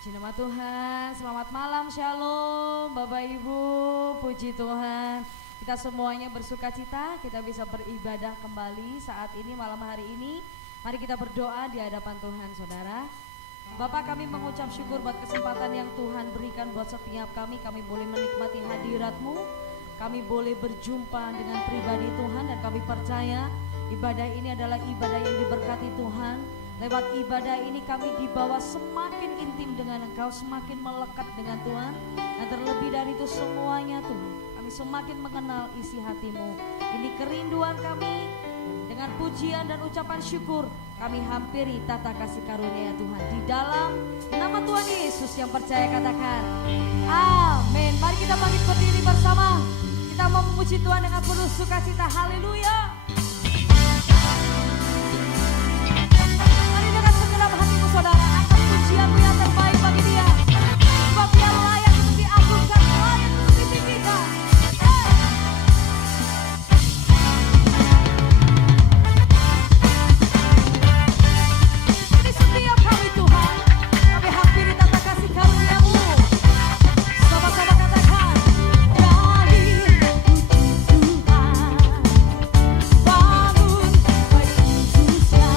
Puji nama Tuhan, selamat malam, shalom Bapak Ibu, puji Tuhan. Kita semuanya bersuka cita, kita bisa beribadah kembali saat ini, malam hari ini. Mari kita berdoa di hadapan Tuhan, saudara. Bapak, kami mengucap syukur buat kesempatan yang Tuhan berikan buat setiap kami. Kami boleh menikmati hadirat-Mu, kami boleh berjumpa dengan pribadi Tuhan, dan kami percaya ibadah ini adalah ibadah yang diberkati Tuhan. Lewat ibadah ini kami dibawa semakin intim dengan Engkau, semakin melekat dengan Tuhan. Dan terlebih dari itu semuanya Tuhan, kami semakin mengenal isi hati-Mu. Ini kerinduan kami, dengan pujian dan ucapan syukur kami hampiri tata kasih karunia Tuhan. Di dalam nama Tuhan Yesus yang percaya katakan amin. Mari kita bangkit berdiri bersama. Kita mau memuji Tuhan dengan penuh sukacita. Haleluya. Saudara, akan pujianmu yang terbaik bagi Dia, sebab Dia layak untuk diagungkan, layak untuk ditinggikan. Ini setiap kali Tuhan, kami hampiri tata kasih karunia-Mu. Sama-sama katakan, kali puji Tuhan, bangun baik kudusnya.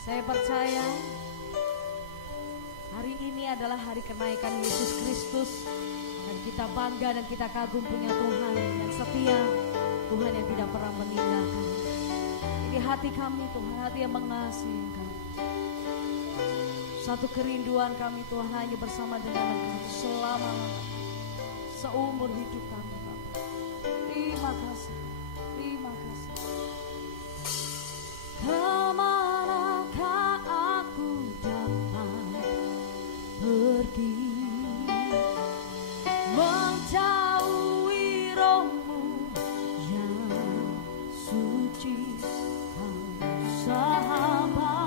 Saya percaya hari ini adalah hari kenaikan Yesus Kristus, dan kita bangga dan kita kagum punya Tuhan yang setia, Tuhan yang tidak pernah meninggalkan. Ini hati kami Tuhan, hati yang mengasihi Engkau. Satu kerinduan kami Tuhan, hanya bersama dengan Engkau selama seumur hidup kami Bapak. Terima kasih, terima kasih. Kemanakah aku dapat pergi, menjauhi Roh-Mu yang suci, Kau sahabat.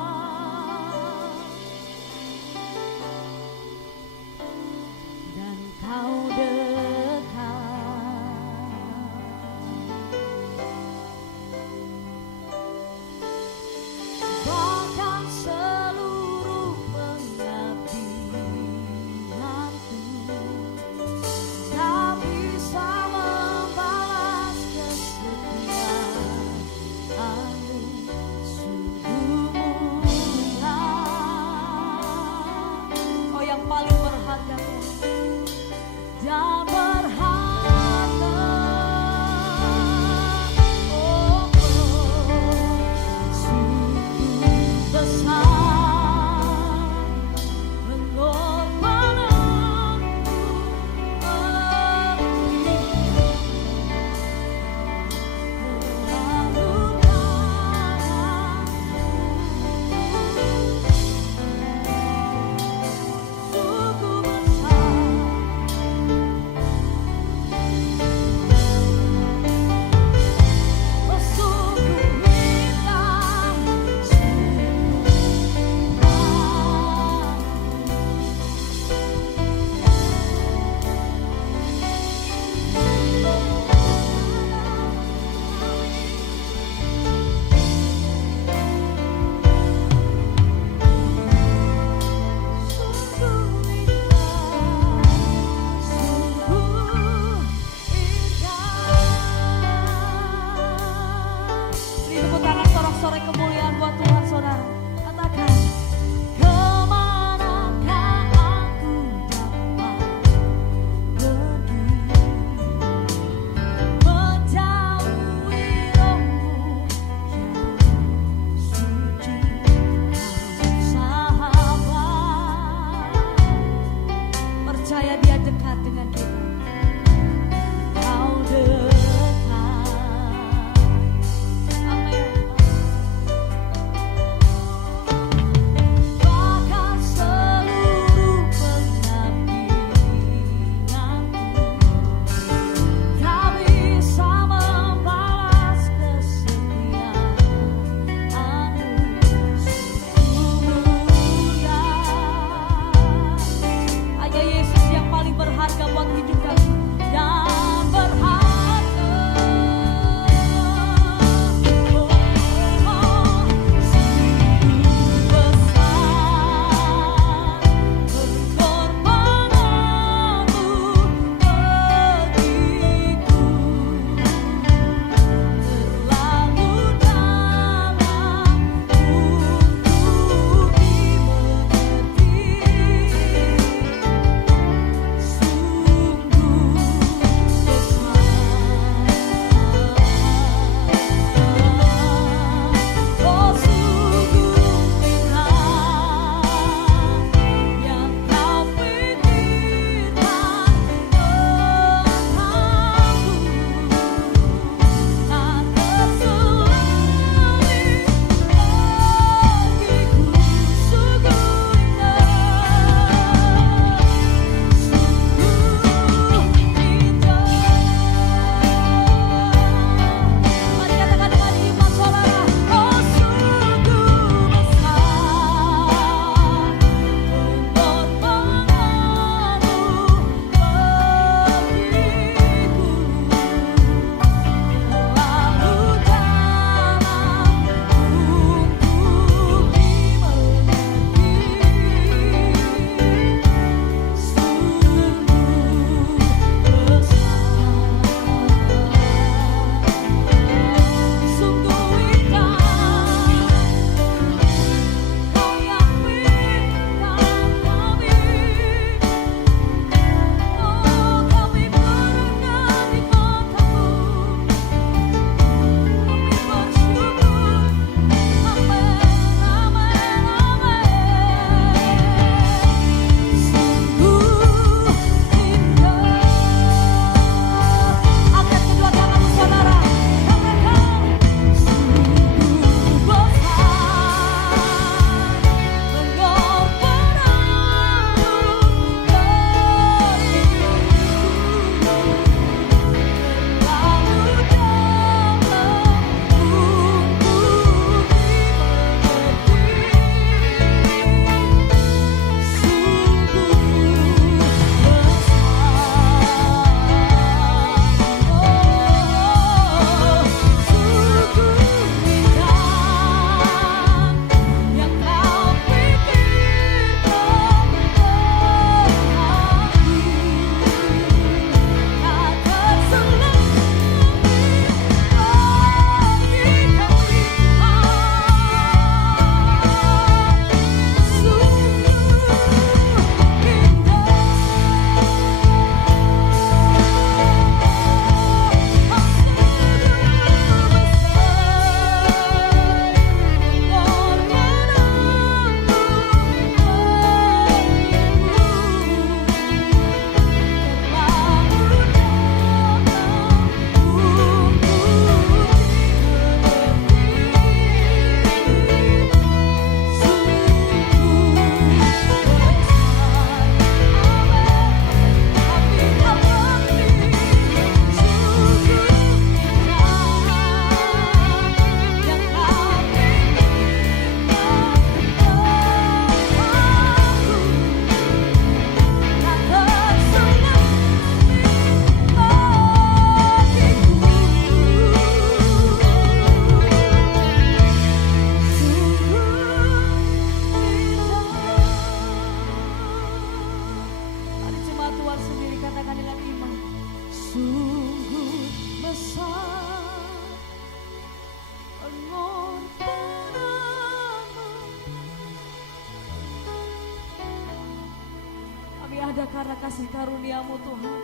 kami ada karena kasih karunia-Mu Tuhan.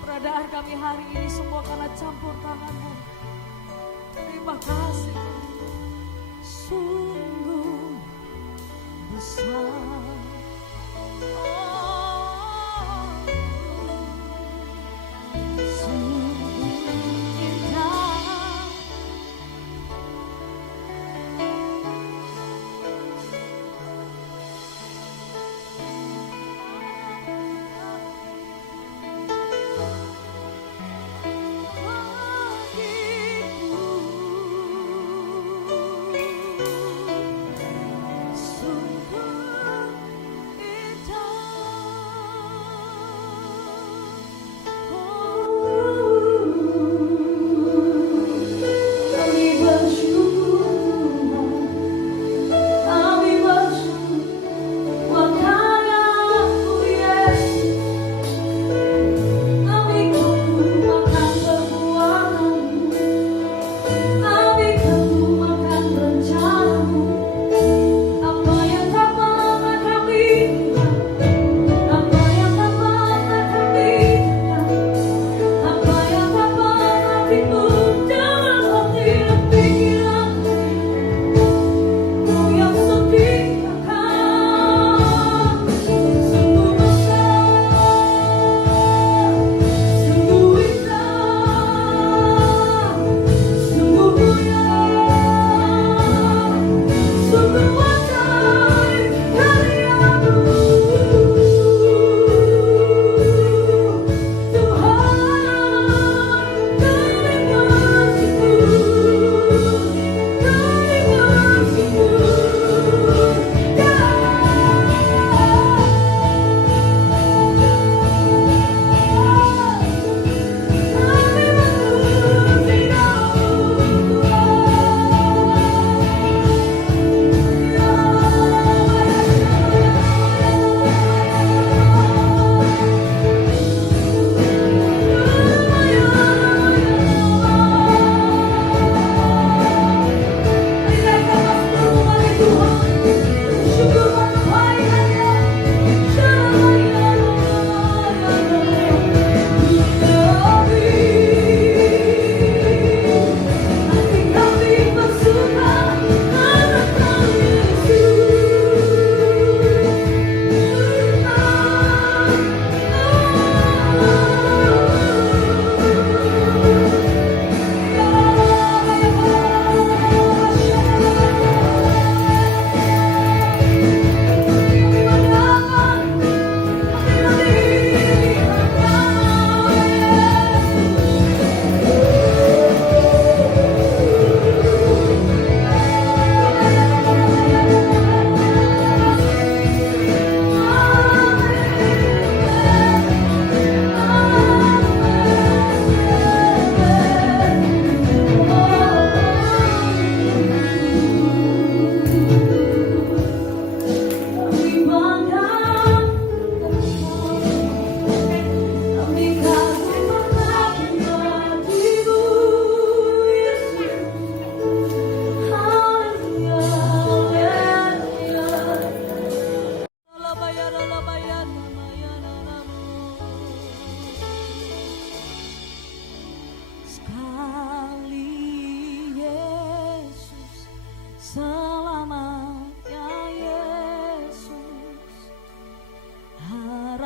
Keberadaan kami hari ini semua karena campur tangan-Mu. Terima kasih. Sungguh besar.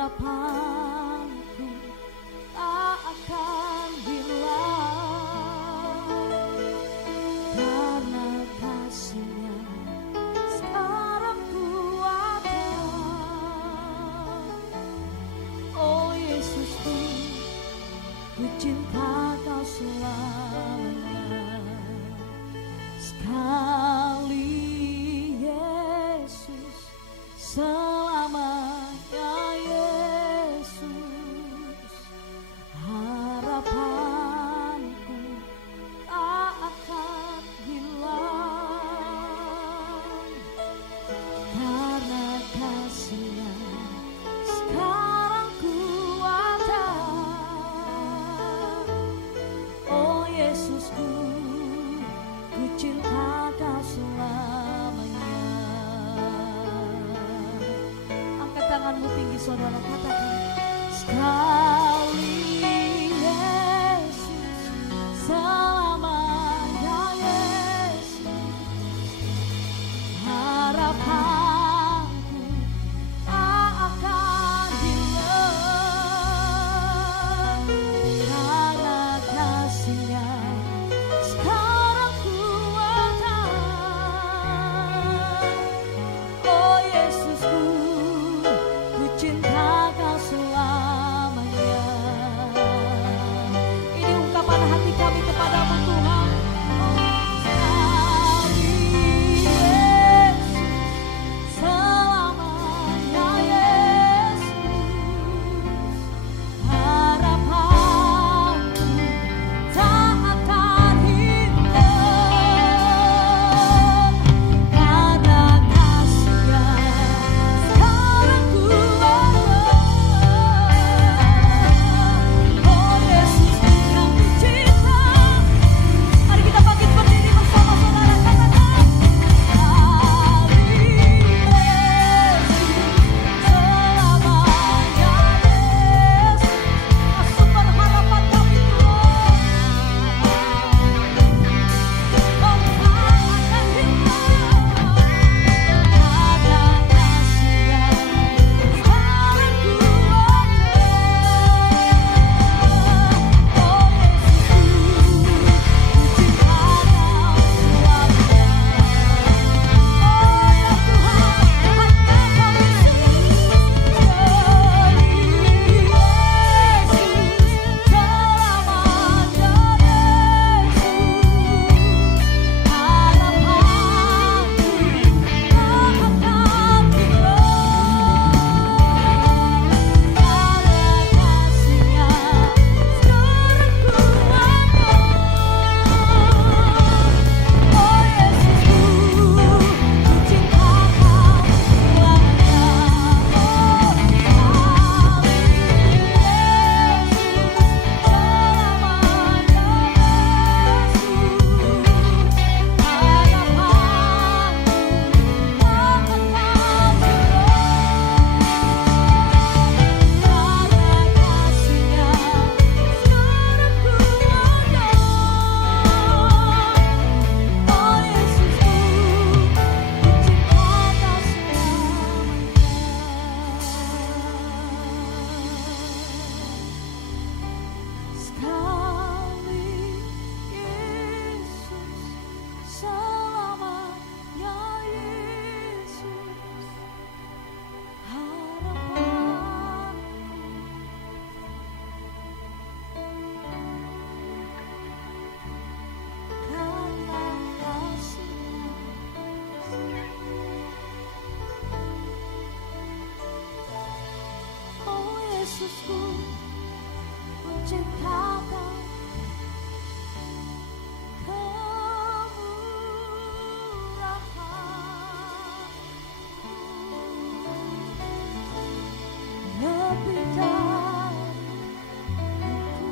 harapanku tak akan hilang karena kasih-Nya sekarang ku ada. Oh Yesusku, ku cinta Kau selamanya. Sekali Yesus, selamanya Yesus, harapanku tak akan hilang karena kasih-Nya sekarang ku ada. Oh Yesusku, ku cinta Kau selamanya. saudara katakan sekali Yesus selamanya Yesus harapanku tak akan hilang karena kasih-Nya sekarang kuatkan. Oh Yesusku, ku cinta Kau selamanya. Ini ungkapan hati kami kepadamu Tuhan. Sekali Yesus, selamanya Yesus, harapanku tak akan hilang karena kasih-Nya sekarang kuatkan. Oh Yesus yang ku cinta, mari kita bangkit berdiri bersama saudara katakan sekali Yesus selamanya Yesus, sumber harapan kami Tuhan. Oh tak akan hilang karena kasih-Nya sekarang kuatkan. Oh Yesusku, ku cinta Kau kemurahan lebih dari itu.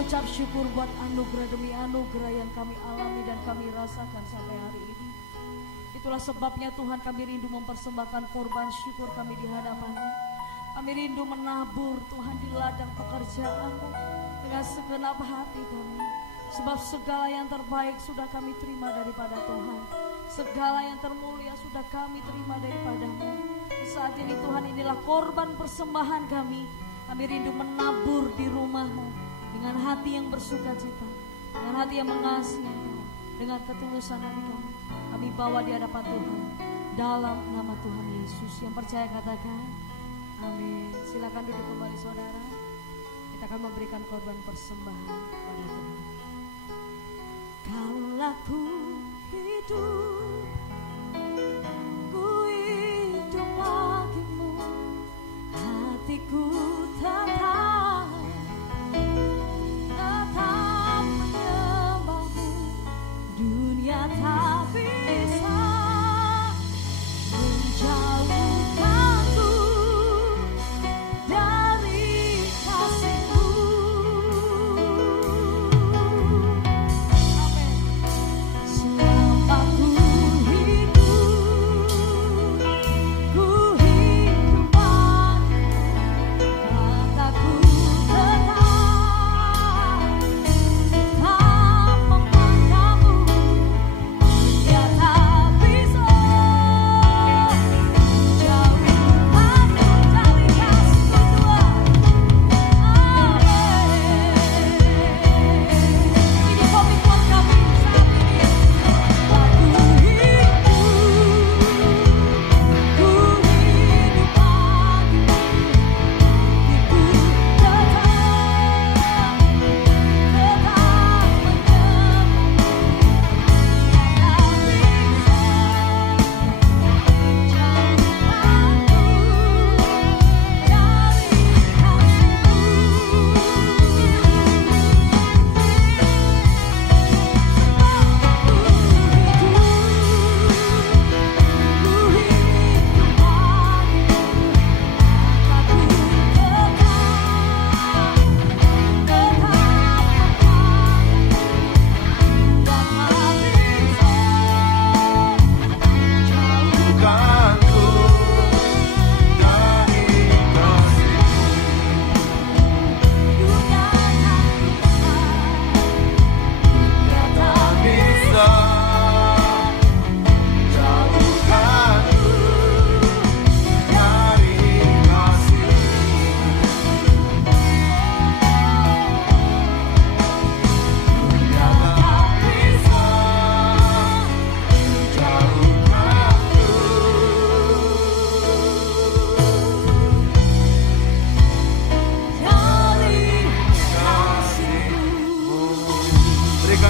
mengucap syukur buat anugerah demi anugerah yang kami alami dan kami rasakan sampai hari ini. Itulah sebabnya Tuhan, kami rindu mempersembahkan korban syukur kami di hadapan-Mu. Kami rindu menabur Tuhan di ladang pekerjaan-Mu dengan segenap hati kami. Sebab segala yang terbaik sudah kami terima daripada Tuhan. Segala yang termulia sudah kami terima daripada-Mu. Saat ini Tuhan, inilah korban persembahan kami. Kami rindu menabur di rumah-Mu dengan hati yang bersuka cita, dengan hati yang mengasihi Tuhan, dengan ketulusan hati kami. Kami bawa di hadapan Tuhan dalam nama Tuhan Yesus. Yang percaya katakan amin. Silakan duduk kembali saudara. Kita akan memberikan korban persembahan kepada Tuhan. Kaulah ku hidup bagimu, hatiku tetap menyembahmu. Dunia tak bisa menjauhkanku dari kasih-Mu.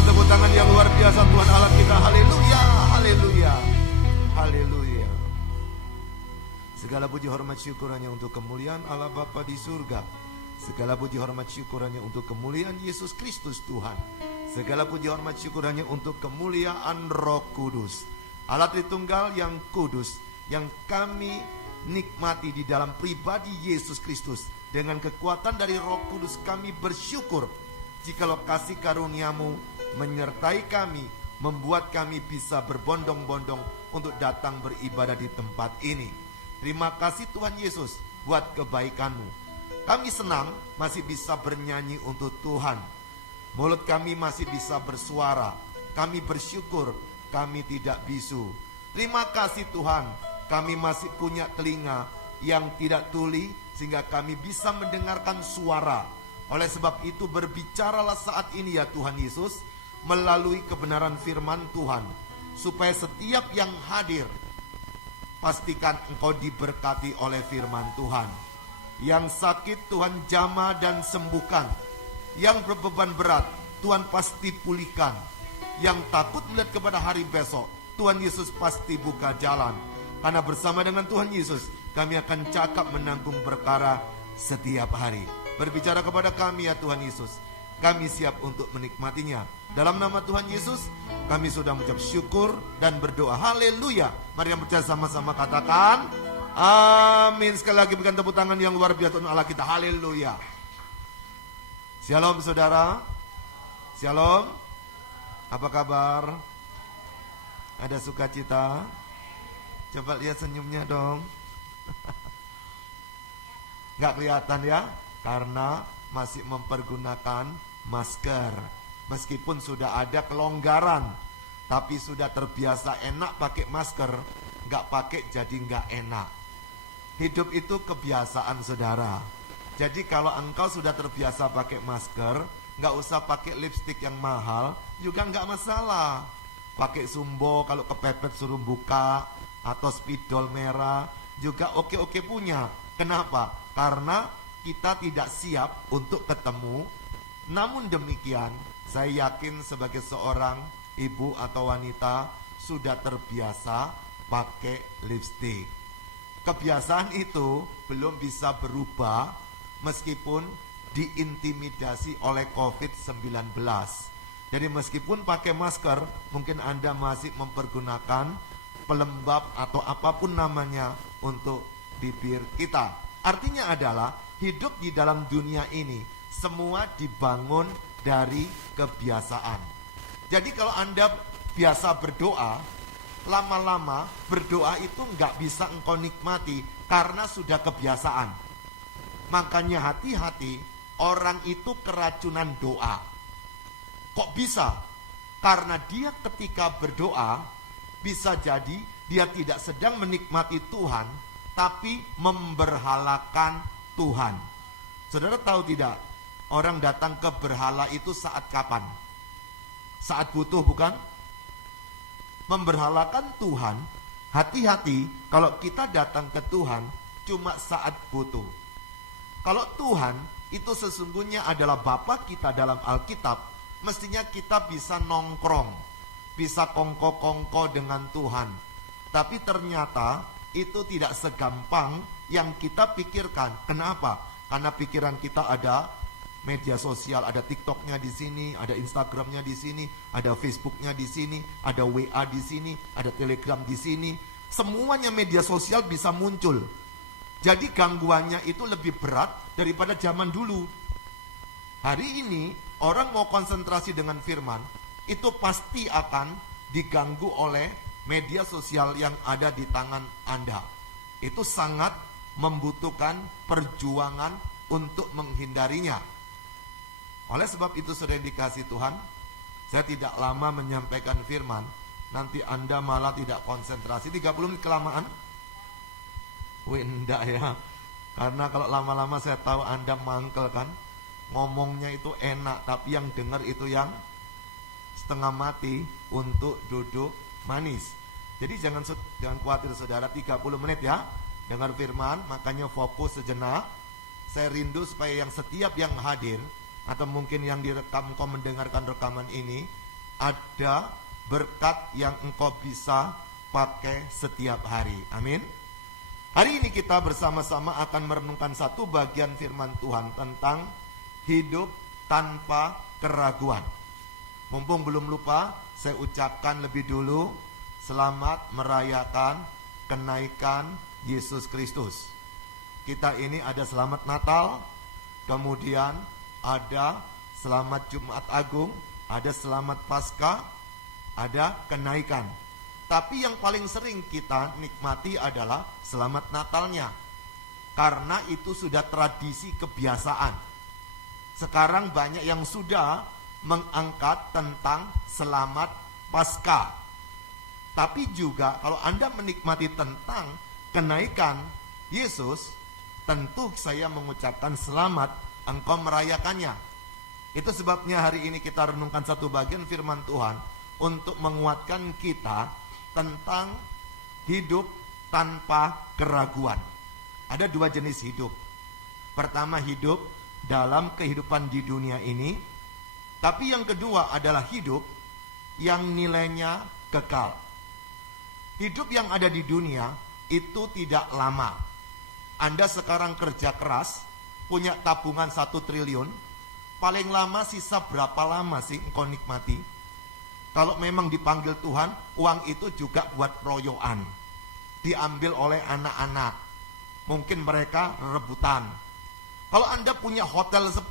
berikan tepuk tangan yang luar biasa Tuhan Allah kita. Haleluya, haleluya, haleluya. Segala puji hormat syukur hanya untuk kemuliaan Allah Bapa di surga. Segala puji hormat syukur hanya untuk kemuliaan Yesus Kristus Tuhan. Segala puji hormat syukur hanya untuk kemuliaan Roh Kudus, Allah Tritunggal yang kudus, yang kami nikmati di dalam pribadi Yesus Kristus. Dengan kekuatan dari Roh Kudus kami bersyukur jikalau kasih karuniamu menyertai kami, membuat kami bisa berbondong-bondong untuk datang beribadah di tempat ini. Terima kasih Tuhan Yesus buat kebaikanmu. Kami senang masih bisa bernyanyi untuk Tuhan. Mulut kami masih bisa bersuara. Kami bersyukur kami tidak bisu. Terima kasih Tuhan, kami masih punya telinga yang tidak tuli sehingga kami bisa mendengarkan suara. Oleh sebab itu berbicaralah saat ini ya Tuhan Yesus melalui kebenaran firman Tuhan, supaya setiap yang hadir pastikan engkau diberkati oleh firman Tuhan. Yang sakit Tuhan jamah dan sembuhkan. Yang berbeban berat Tuhan pasti pulihkan. Yang takut melihat kepada hari besok, Tuhan Yesus pasti buka jalan. Karena bersama dengan Tuhan Yesus kami akan cakap menanggung perkara setiap hari. Berbicara kepada kami ya Tuhan Yesus, kami siap untuk menikmatinya. Dalam nama Tuhan Yesus kami sudah mengucap syukur dan berdoa. Haleluya. Mari yang percaya sama-sama katakan amin. Sekali lagi berikan tepuk tangan yang luar biasa untuk Allah kita. Haleluya. Shalom saudara. Shalom. Apa kabar? Ada sukacita? Coba lihat senyumnya dong. Gak kelihatan ya? Karena masih mempergunakan masker. Meskipun sudah ada kelonggaran, tapi sudah terbiasa enak pakai masker, gak pakai jadi gak enak. Hidup itu kebiasaan saudara. Jadi kalau engkau sudah terbiasa pakai masker, nggak usah pakai lipstik yang mahal, juga nggak masalah. Pakai sumbo kalau kepepet suruh buka, atau spidol merah, juga oke-oke punya. Kenapa? Karena kita tidak siap untuk ketemu. Namun demikian, saya yakin sebagai seorang ibu atau wanita sudah terbiasa pakai lipstik. Kebiasaan itu belum bisa berubah meskipun diintimidasi oleh COVID-19. Jadi meskipun pakai masker, mungkin Anda masih mempergunakan pelembab atau apapun namanya untuk bibir kita. Artinya adalah hidup di dalam dunia ini semua dibangun dari kebiasaan. Jadi kalau Anda biasa berdoa, lama-lama berdoa itu nggak bisa engkau nikmati karena sudah kebiasaan. Makanya hati-hati, orang itu keracunan doa. Kok bisa? Karena dia ketika berdoa, bisa jadi dia tidak sedang menikmati Tuhan, tapi memberhalakan Tuhan. Saudara tahu tidak, orang datang ke berhala itu saat kapan? Saat butuh bukan? Memberhalakan Tuhan, hati-hati kalau kita datang ke Tuhan cuma saat butuh. Kalau Tuhan itu sesungguhnya adalah Bapa kita dalam Alkitab, mestinya kita bisa nongkrong, bisa kongko-kongko dengan Tuhan. Tapi ternyata itu tidak segampang yang kita pikirkan. Kenapa? Karena pikiran kita ada media sosial, ada TikToknya di sini, ada Instagramnya di sini, ada Facebooknya di sini, ada WA di sini, ada Telegram di sini. Semuanya media sosial bisa muncul. Jadi gangguannya itu lebih berat daripada zaman dulu. Hari ini orang mau konsentrasi dengan firman, itu pasti akan diganggu oleh media sosial yang ada di tangan Anda. Itu sangat membutuhkan perjuangan untuk menghindarinya. Oleh sebab itu sudah dikasih Tuhan, saya tidak lama menyampaikan firman, nanti Anda malah tidak konsentrasi. 30 menit kelamaan? Enggak ya. Karena kalau lama-lama saya tahu Anda mangkel kan. Ngomongnya itu enak, tapi yang dengar itu yang setengah mati untuk duduk manis. Jadi jangan khawatir saudara, 30 menit ya dengar firman, makanya fokus sejenak. Saya rindu supaya yang setiap yang hadir, atau mungkin yang direkam kau mendengarkan rekaman ini, ada berkat yang engkau bisa pakai setiap hari. Amin. Hari ini kita bersama-sama akan merenungkan satu bagian firman Tuhan tentang hidup tanpa keraguan. Mumpung belum lupa, saya ucapkan lebih dulu selamat merayakan kenaikan Yesus Kristus. Kita ini ada selamat Natal, kemudian ada selamat Jumat Agung, ada selamat Paskah, ada kenaikan. Tapi yang paling sering kita nikmati adalah selamat Natalnya, karena itu sudah tradisi kebiasaan. Sekarang banyak yang sudah mengangkat tentang selamat Paskah. Tapi juga kalau Anda menikmati tentang kenaikan Yesus, tentu saya mengucapkan selamat engkau merayakannya. Itu sebabnya hari ini kita renungkan satu bagian firman Tuhan untuk menguatkan kita tentang hidup tanpa keraguan. Ada dua jenis hidup. Pertama, hidup dalam kehidupan di dunia ini. Tapi yang kedua adalah hidup yang nilainya kekal. Hidup yang ada di dunia itu tidak lama. Anda sekarang kerja keras, punya tabungan 1 triliun, paling lama sisa berapa lama sih engkau nikmati? Kalau memang dipanggil Tuhan, uang itu juga buat royoan, diambil oleh anak-anak. Mungkin mereka rebutan. Kalau Anda punya hotel 10,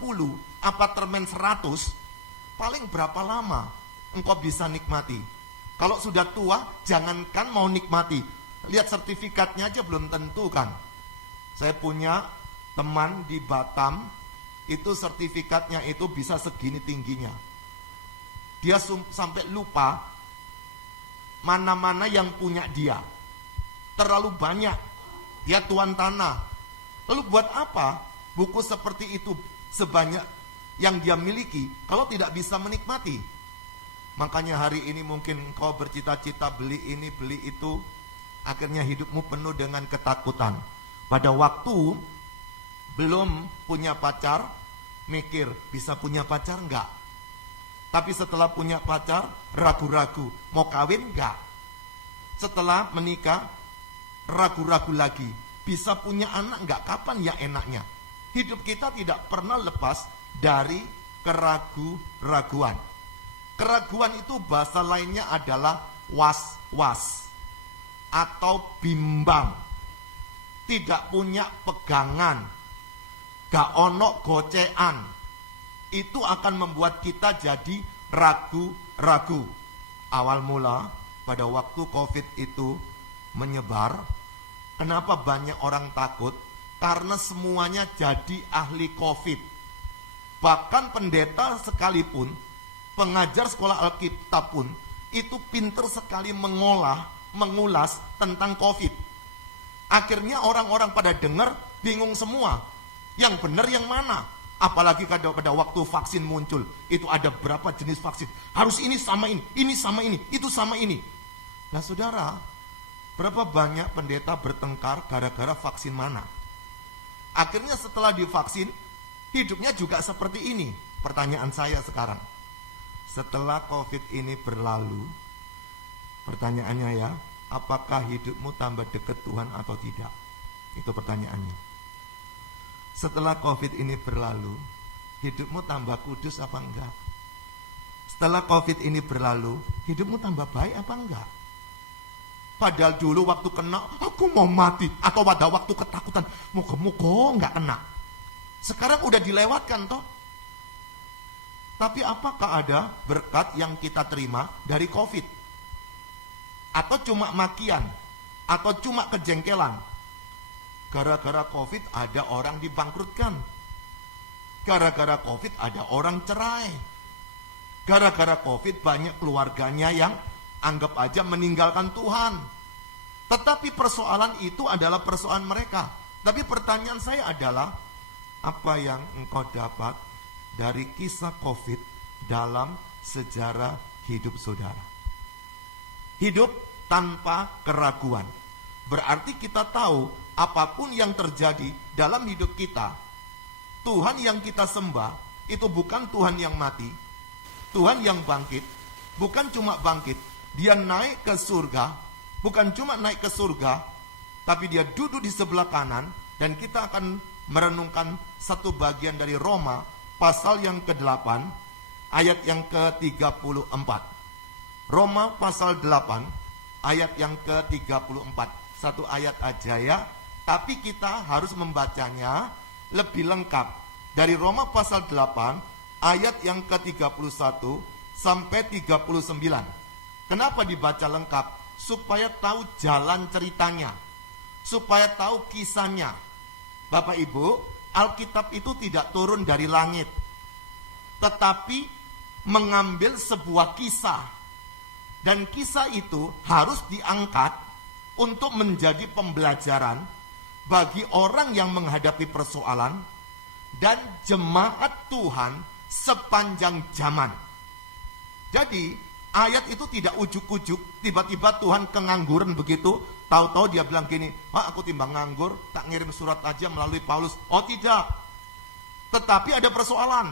apartemen 100, paling berapa lama engkau bisa nikmati? Kalau sudah tua, jangankan mau nikmati, lihat sertifikatnya aja belum tentu kan. Saya punya teman di Batam, itu sertifikatnya itu bisa segini tingginya. Dia sampai lupa mana-mana yang punya dia. Terlalu banyak. Dia tuan tanah. Lalu buat apa buku seperti itu sebanyak yang dia miliki kalau tidak bisa menikmati? Makanya hari ini mungkin kau bercita-cita beli ini, beli itu. Akhirnya hidupmu penuh dengan ketakutan. Pada waktu belum punya pacar, mikir bisa punya pacar enggak? Tapi setelah punya pacar, ragu-ragu, mau kawin enggak? Setelah menikah, ragu-ragu lagi, bisa punya anak enggak? Kapan ya enaknya? Hidup kita tidak pernah lepas dari keraguan. Keraguan itu bahasa lainnya adalah was-was atau bimbang. Tidak punya pegangan, gak ono gocean. Itu akan membuat kita jadi ragu-ragu. Awal mula pada waktu COVID itu menyebar, kenapa banyak orang takut? Karena semuanya jadi ahli COVID. Bahkan pendeta sekalipun, pengajar sekolah Alkitab pun, itu pinter sekali mengulas tentang COVID. Akhirnya orang-orang pada dengar, bingung semua. Yang benar yang mana? Apalagi pada waktu vaksin muncul, itu ada berapa jenis vaksin. Harus ini sama ini, itu sama ini. Nah saudara, berapa banyak pendeta bertengkar gara-gara vaksin mana? Akhirnya setelah divaksin, hidupnya juga seperti ini. Pertanyaan saya sekarang, setelah COVID ini berlalu, pertanyaannya ya, apakah hidupmu tambah dekat Tuhan atau tidak? Itu pertanyaannya. Setelah COVID ini berlalu, hidupmu tambah kudus apa enggak? Setelah COVID ini berlalu, hidupmu tambah baik apa enggak? Padahal dulu waktu kena, aku mau mati. Atau pada waktu ketakutan, moga-moga enggak kena. Sekarang udah dilewatkan toh. Tapi apakah ada berkat yang kita terima dari COVID? Atau cuma makian? Atau cuma kejengkelan? Gara-gara COVID ada orang dibangkrutkan. Gara-gara COVID ada orang cerai. Gara-gara COVID banyak keluarganya yang anggap aja meninggalkan Tuhan. Tetapi persoalan itu adalah persoalan mereka. Tapi pertanyaan saya adalah, apa yang engkau dapat dari kisah COVID dalam sejarah hidup saudara? Hidup tanpa keraguan. Berarti kita tahu apapun yang terjadi dalam hidup kita, Tuhan yang kita sembah itu bukan Tuhan yang mati, Tuhan yang bangkit, bukan cuma bangkit, dia naik ke surga, bukan cuma naik ke surga, tapi dia duduk di sebelah kanan, dan kita akan merenungkan satu bagian dari Roma, pasal yang ke-8, ayat yang ke-34. Roma pasal 8, ayat yang ke-34. Satu ayat aja ya, tapi kita harus membacanya lebih lengkap. Dari Roma pasal 8, ayat yang ke-31 sampai 39. Kenapa dibaca lengkap? Supaya tahu jalan ceritanya, supaya tahu kisahnya. Bapak Ibu, Alkitab itu tidak turun dari langit, tetapi mengambil sebuah kisah. Dan kisah itu harus diangkat untuk menjadi pembelajaran bagi orang yang menghadapi persoalan dan jemaat Tuhan sepanjang zaman. Jadi ayat itu tidak ujuk-ujuk, tiba-tiba Tuhan kengangguran begitu, tahu-tahu dia bilang gini, aku timbang nganggur, tak ngirim surat aja melalui Paulus. Oh tidak, tetapi ada persoalan,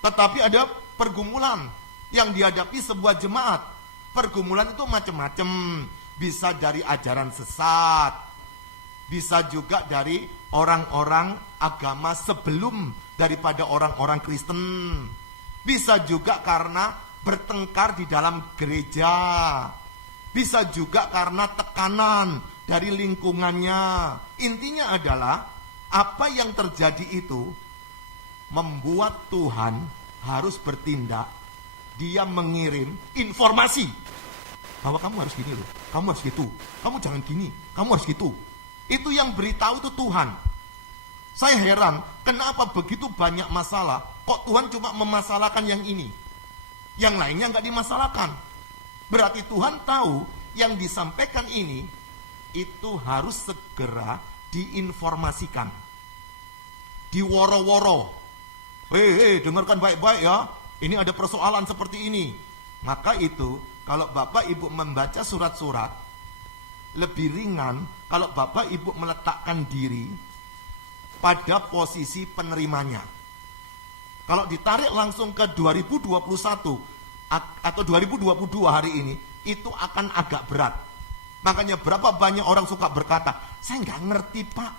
tetapi ada pergumulan yang dihadapi sebuah jemaat. Pergumulan itu macam-macam, bisa dari ajaran sesat, bisa juga dari orang-orang agama sebelum daripada orang-orang Kristen, bisa juga karena bertengkar di dalam gereja, bisa juga karena tekanan dari lingkungannya. Intinya adalah apa yang terjadi itu membuat Tuhan harus bertindak. Dia mengirim informasi bahwa kamu harus gini loh, kamu harus gitu, kamu jangan gini, kamu harus gitu. Itu yang beritahu itu Tuhan. Saya heran kenapa begitu banyak masalah, kok Tuhan cuma memasalahkan yang ini, yang lainnya nggak dimasalahkan. Berarti Tuhan tahu yang disampaikan ini itu harus segera diinformasikan, diworo-woro. Hei, dengarkan baik-baik ya, ini ada persoalan seperti ini. Maka itu kalau Bapak Ibu membaca surat-surat, lebih ringan kalau Bapak Ibu meletakkan diri pada posisi penerimanya. Kalau ditarik langsung ke 2021 atau 2022 hari ini, itu akan agak berat. Makanya berapa banyak orang suka berkata, saya nggak ngerti Pak,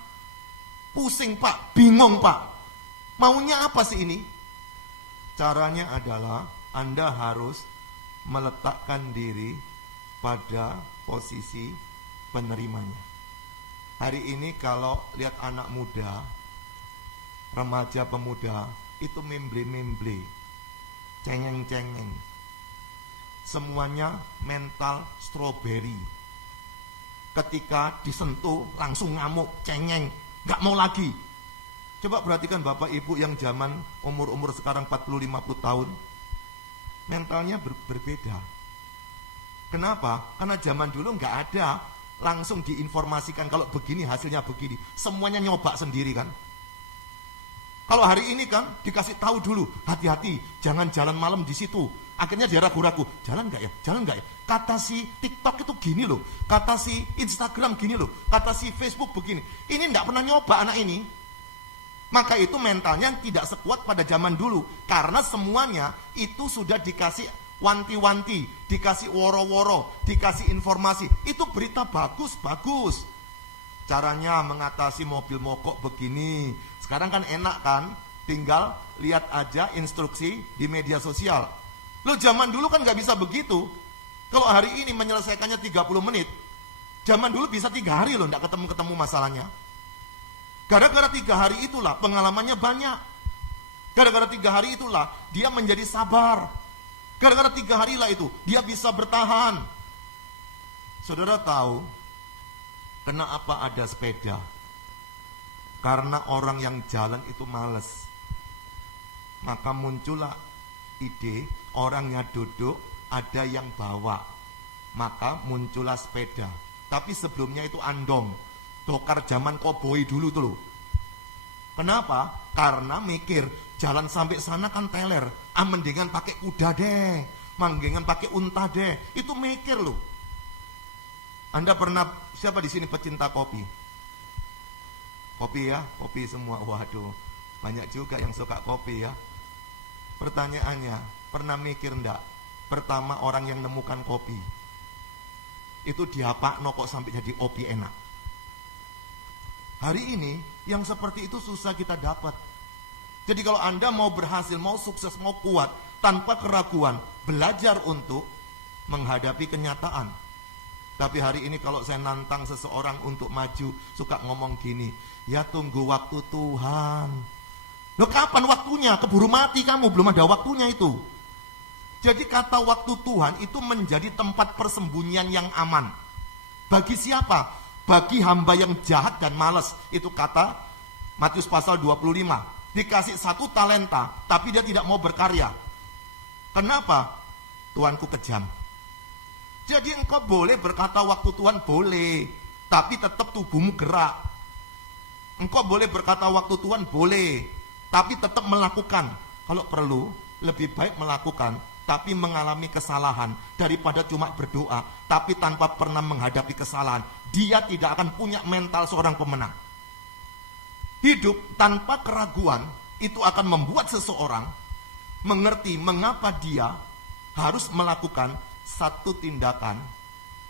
pusing Pak, bingung Pak, maunya apa sih ini? Caranya adalah Anda harus meletakkan diri pada posisi penerimanya. Hari ini kalau lihat anak muda, remaja pemuda, itu memble-memble, cengeng-cengeng, semuanya mental strawberry. Ketika disentuh langsung ngamuk, cengeng, gak mau lagi. Coba perhatikan Bapak Ibu yang zaman umur-umur sekarang 40-50 tahun, mentalnya berbeda. Kenapa? Karena zaman dulu nggak ada langsung diinformasikan kalau begini hasilnya begini. Semuanya nyoba sendiri kan. Kalau hari ini kan dikasih tahu dulu, hati-hati, jangan jalan malam di situ. Akhirnya dia ragu-ragu, jalan nggak ya, jalan nggak ya. Kata si TikTok itu gini loh, kata si Instagram gini loh, kata si Facebook begini. Ini nggak pernah nyoba anak ini. Maka itu mentalnya tidak sekuat pada zaman dulu. Karena semuanya itu sudah dikasih wanti-wanti, dikasih woro-woro, dikasih informasi. Itu berita bagus-bagus. Caranya mengatasi mobil mogok begini. Sekarang kan enak kan, tinggal lihat aja instruksi di media sosial. Loh zaman dulu kan gak bisa begitu. Kalau hari ini menyelesaikannya 30 menit, zaman dulu bisa 3 hari loh gak ketemu-ketemu masalahnya. Gara-gara 3 hari itulah pengalamannya banyak. Gara-gara 3 hari itulah dia menjadi sabar. Gara-gara 3 hari lah itu dia bisa bertahan. Saudara tahu kenapa ada sepeda? Karena orang yang jalan itu males. Maka muncullah ide, orangnya duduk, ada yang bawa. Maka muncullah sepeda. Tapi sebelumnya itu andong, dokar zaman koboi dulu tuh loh. Kenapa? Karena mikir jalan sampai sana kan teler, mendingan pakai kuda deh, mendingan pakai unta deh. Itu mikir loh. Anda pernah, siapa di sini pecinta kopi? Kopi ya, kopi semua. Waduh, banyak juga yang suka kopi ya. Pertanyaannya, pernah mikir enggak? pertama orang yang nemukan kopi. Itu dihapakno kok sampai jadi kopi enak. Hari ini yang seperti itu susah kita dapat. Jadi kalau Anda mau berhasil, mau sukses, mau kuat, tanpa keraguan, belajar untuk menghadapi kenyataan. Tapi hari ini kalau saya nantang seseorang untuk maju, suka ngomong gini, ya tunggu waktu Tuhan. Loh kapan waktunya? Keburu mati kamu, belum ada waktunya itu. Jadi kata waktu Tuhan itu menjadi tempat persembunyian yang aman. Bagi siapa? Bagi hamba yang jahat dan malas. Itu kata Matius pasal 25. Dikasih 1 talenta, tapi dia tidak mau berkarya. Kenapa? Tuanku kejam. Jadi engkau boleh berkata waktu Tuhan boleh, tapi tetap tubuhmu gerak. Engkau boleh berkata waktu Tuhan boleh, tapi tetap melakukan. Kalau perlu, lebih baik melakukan, tapi mengalami kesalahan daripada cuma berdoa, tapi tanpa pernah menghadapi kesalahan. Dia tidak akan punya mental seorang pemenang. Hidup tanpa keraguan itu akan membuat seseorang mengerti mengapa dia harus melakukan satu tindakan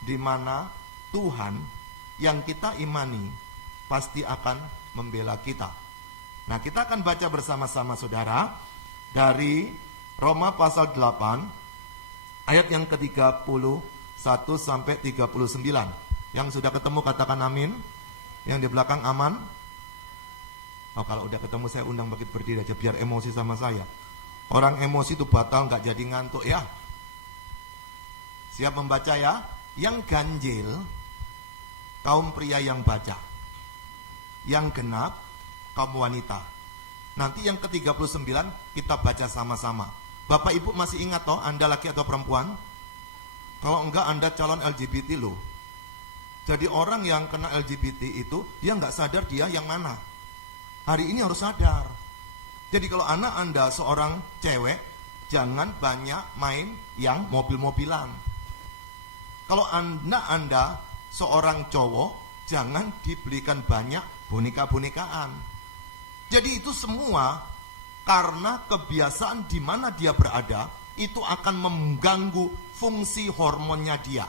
di mana Tuhan yang kita imani pasti akan membela kita. Nah, kita akan baca bersama-sama saudara dari Roma pasal 8 ayat yang ke-31 sampai 39. Yang sudah ketemu katakan amin. Yang di belakang aman. Oh, kalau udah ketemu saya undang bangkit berdiri aja biar emosi sama saya. Orang emosi itu batal nggak jadi ngantuk ya. Siap membaca ya? Yang ganjil kaum pria yang baca. Yang genap kaum wanita. Nanti yang ke-39 kita baca sama-sama. Bapak Ibu masih ingat toh Anda laki atau perempuan? Kalau enggak Anda calon LGBT loh. Jadi orang yang kena LGBT itu dia nggak sadar dia yang mana. Hari ini harus sadar. Jadi kalau anak Anda seorang cewek, jangan banyak main yang mobil-mobilan. Kalau anak Anda seorang cowok, jangan dibelikan banyak boneka-bonekaan. Jadi itu semua karena kebiasaan di mana dia berada, itu akan mengganggu fungsi hormonnya dia.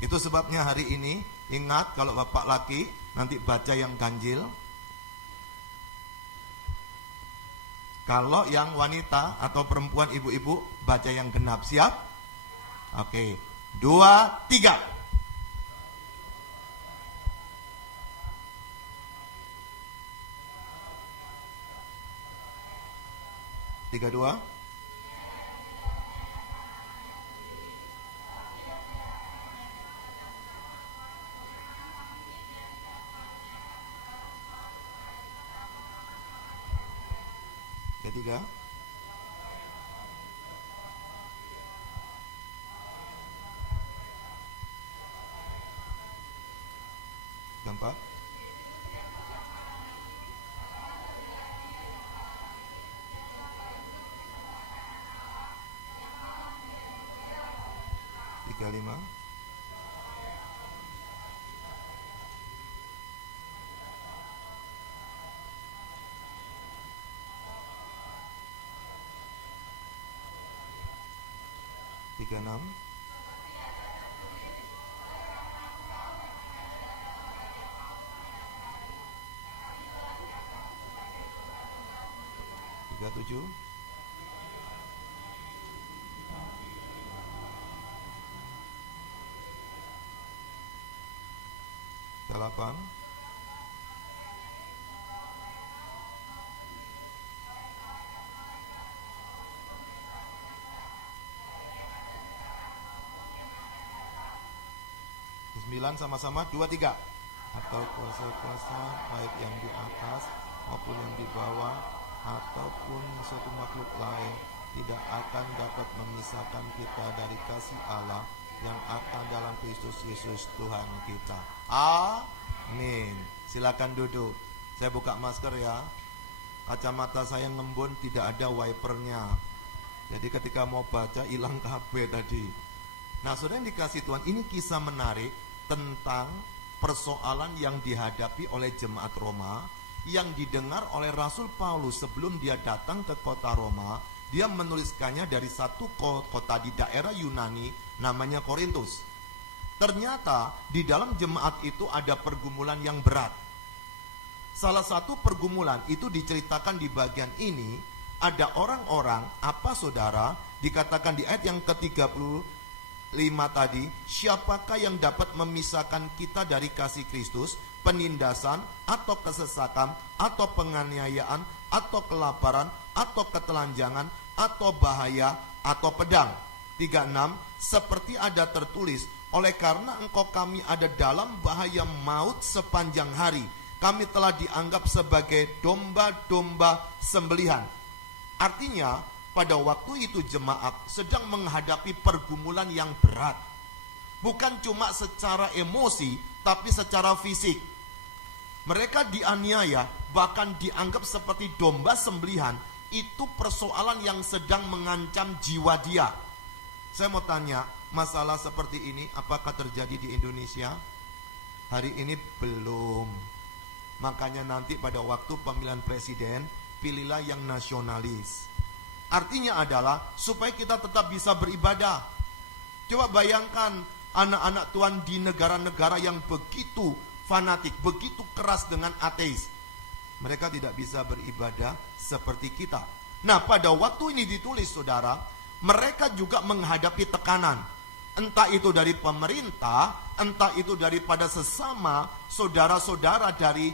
Itu sebabnya hari ini, ingat kalau bapak laki, nanti baca yang ganjil. Kalau yang wanita atau perempuan ibu-ibu, baca yang genap. Siap? Oke. 2, 3. Tiga, 2. Ketiga. Keempat. Tiga, 5. Tiga, 6. Tiga, 7. Tiga, 8. Sembilan sama-sama 2, 3. Atau kuasa-kuasa baik yang di atas maupun yang di bawah ataupun suatu makhluk lain tidak akan dapat memisahkan kita dari kasih Allah yang akan dalam Kristus Yesus Tuhan kita. Amin. Silakan duduk. Saya buka masker ya. Kacamata saya ngembun, tidak ada wipernya. Jadi ketika mau baca hilang KB tadi. Nah, saudara yang dikasih Tuhan, ini kisah menarik tentang persoalan yang dihadapi oleh jemaat Roma, yang didengar oleh Rasul Paulus sebelum dia datang ke kota Roma, dia menuliskannya dari satu kota di daerah Yunani namanya Korintus. Ternyata di dalam jemaat itu ada pergumulan yang berat. Salah satu pergumulan itu diceritakan di bagian ini. Ada orang-orang, apa saudara, dikatakan di ayat yang ke-35 tadi, siapakah yang dapat memisahkan kita dari kasih Kristus? Penindasan atau kesesakan atau penganiayaan atau kelaparan atau ketelanjangan atau bahaya atau pedang. 36, seperti ada tertulis, oleh karena engkau kami ada dalam bahaya maut sepanjang hari, kami telah dianggap sebagai domba-domba sembelihan. Artinya pada waktu itu jemaat sedang menghadapi pergumulan yang berat. Bukan cuma secara emosi, tapi secara fisik. Mereka dianiaya, bahkan dianggap seperti domba sembelihan. Itu persoalan yang sedang mengancam jiwa dia. Saya mau tanya, masalah seperti ini apakah terjadi di Indonesia? Hari ini belum. Makanya nanti pada waktu pemilihan presiden, pilihlah yang nasionalis. Artinya adalah supaya kita tetap bisa beribadah. Coba bayangkan anak-anak Tuhan di negara-negara yang begitu fanatik, begitu keras dengan ateis. Mereka tidak bisa beribadah seperti kita. Nah, pada waktu ini ditulis saudara, mereka juga menghadapi tekanan. Entah itu dari pemerintah, entah itu daripada sesama saudara-saudara dari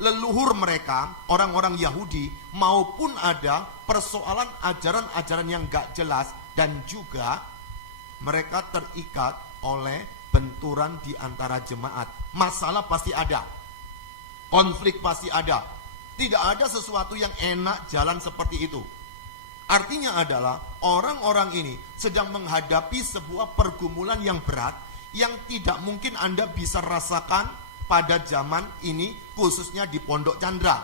leluhur mereka, orang-orang Yahudi, maupun ada persoalan ajaran-ajaran yang gak jelas, dan juga mereka terikat oleh benturan di antara jemaat. Masalah pasti ada, konflik pasti ada. Tidak ada sesuatu yang enak jalan seperti itu. Artinya adalah orang-orang ini sedang menghadapi sebuah pergumulan yang berat yang tidak mungkin Anda bisa rasakan pada zaman ini, khususnya di Pondok Chandra.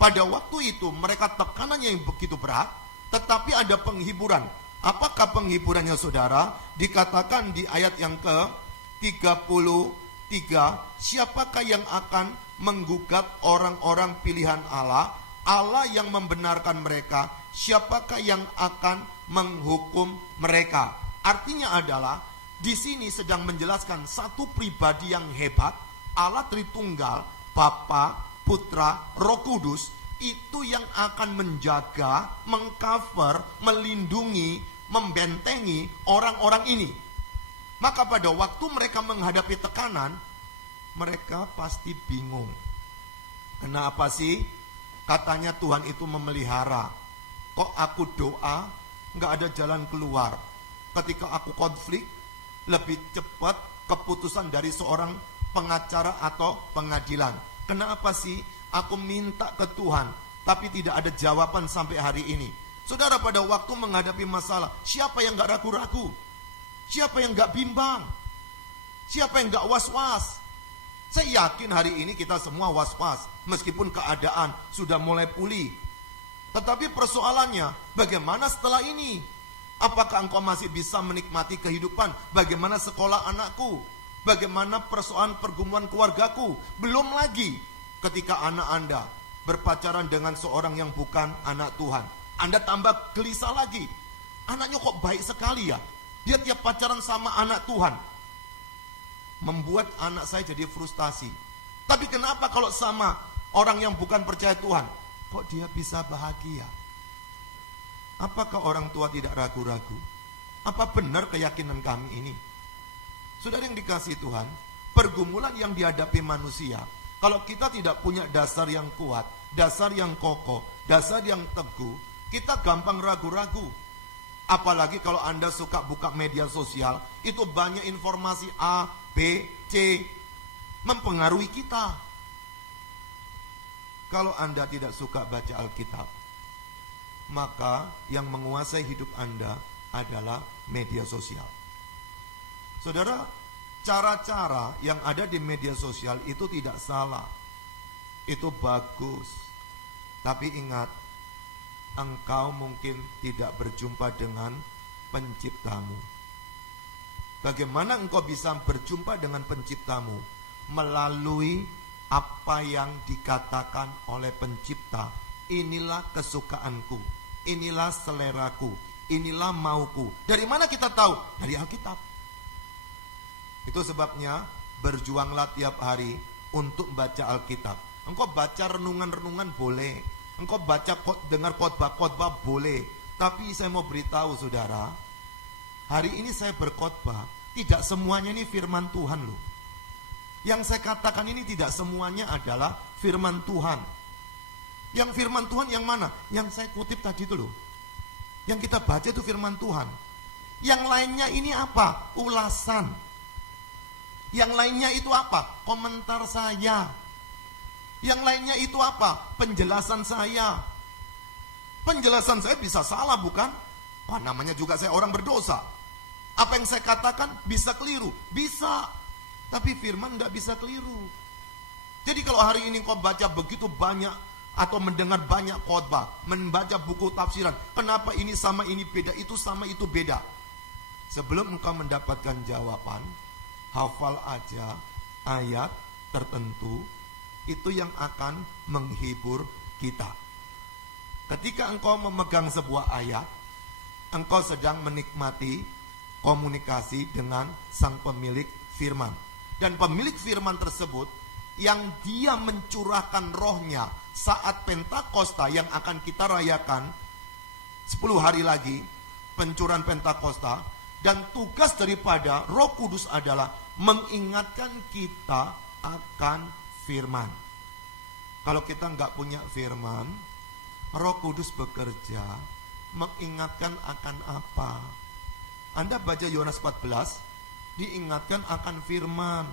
Pada waktu itu mereka tekanannya yang begitu berat, tetapi ada penghiburan. Apakah penghiburannya saudara? Dikatakan di ayat yang ke-33, siapakah yang akan menggugat orang-orang pilihan Allah, Allah yang membenarkan mereka, siapakah yang akan menghukum mereka? Artinya adalah di sini sedang menjelaskan satu pribadi yang hebat, Allah Tritunggal, Bapa, Putra, Roh Kudus, itu yang akan menjaga, mengcover, melindungi, membentengi orang-orang ini. Maka pada waktu mereka menghadapi tekanan, mereka pasti bingung. Kenapa sih? Katanya Tuhan itu memelihara. Kok aku doa, nggak ada jalan keluar. Ketika aku konflik, lebih cepat keputusan dari seorang pengacara atau pengadilan. Kenapa sih aku minta ke Tuhan, tapi tidak ada jawaban sampai hari ini? Saudara, pada waktu menghadapi masalah, siapa yang gak ragu-ragu? Siapa yang gak bimbang? Siapa yang gak was-was? Saya yakin hari ini kita semua was-was, meskipun keadaan sudah mulai pulih. Tetapi persoalannya, bagaimana setelah ini? Apakah engkau masih bisa menikmati kehidupan? Bagaimana sekolah anakku? Bagaimana persoalan pergumulan keluargaku? Belum lagi ketika anak Anda berpacaran dengan seorang yang bukan anak Tuhan. Anda tambah gelisah lagi. Anaknya kok baik sekali ya? Dia tiap pacaran sama anak Tuhan. Membuat anak saya jadi frustasi. Tapi kenapa kalau sama orang yang bukan percaya Tuhan, kok dia bisa bahagia? Apakah orang tua tidak ragu-ragu? Apa benar keyakinan kami ini? Saudara yang dikasihi Tuhan, pergumulan yang dihadapi manusia, kalau kita tidak punya dasar yang kuat, dasar yang kokoh, dasar yang teguh, kita gampang ragu-ragu. Apalagi kalau Anda suka buka media sosial, itu banyak informasi A, B, C, mempengaruhi kita. Kalau Anda tidak suka baca Alkitab, maka yang menguasai hidup Anda adalah media sosial. Saudara, cara-cara yang ada di media sosial itu tidak salah. Itu bagus. Tapi ingat, engkau mungkin tidak berjumpa dengan penciptamu. Bagaimana engkau bisa berjumpa dengan penciptamu? Melalui apa yang dikatakan oleh pencipta. Inilah kesukaanku. inilah seleraku, inilah mauku. Dari mana kita tahu? Dari Alkitab. Itu sebabnya berjuanglah tiap hari untuk baca Alkitab. Engkau baca renungan-renungan boleh, engkau baca dengar khotbah-khotbah boleh. Tapi saya mau beritahu saudara, hari ini saya berkhotbah, tidak semuanya ini firman Tuhan loh. Yang saya katakan ini tidak semuanya adalah firman Tuhan. Yang firman Tuhan yang mana? Yang saya kutip tadi itu loh. Yang kita baca itu firman Tuhan. Yang lainnya ini apa? Ulasan. Yang lainnya itu apa? Komentar saya. Yang lainnya itu apa? Penjelasan saya. Penjelasan saya bisa salah bukan? Wah, namanya juga saya orang berdosa. Apa yang saya katakan bisa keliru? Bisa. Tapi firman tidak bisa keliru. Jadi kalau hari ini kau baca begitu banyak atau mendengar banyak khotbah, membaca buku tafsiran, kenapa ini sama ini beda, itu sama itu beda. Sebelum engkau mendapatkan jawaban, hafal aja ayat tertentu, itu yang akan menghibur kita. Ketika engkau memegang sebuah ayat, engkau sedang menikmati komunikasi dengan sang pemilik firman. Dan pemilik firman tersebut yang dia mencurahkan rohnya saat Pentakosta yang akan kita rayakan 10 hari lagi, pencurahan Pentakosta. Dan tugas daripada Roh Kudus adalah mengingatkan kita akan firman. Kalau kita nggak punya firman, Roh Kudus bekerja mengingatkan akan apa? Anda baca Yohanes 14, diingatkan akan firman.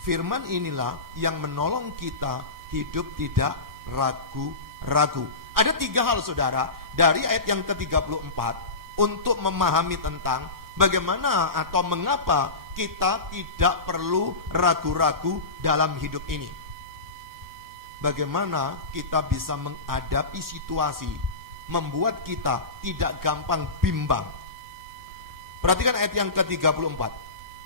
Firman inilah yang menolong kita hidup tidak ragu-ragu. Ada 3 hal saudara dari ayat yang ke-34 untuk memahami tentang bagaimana atau mengapa kita tidak perlu ragu-ragu dalam hidup ini. Bagaimana kita bisa menghadapi situasi, membuat kita tidak gampang bimbang. Perhatikan ayat yang ke-34.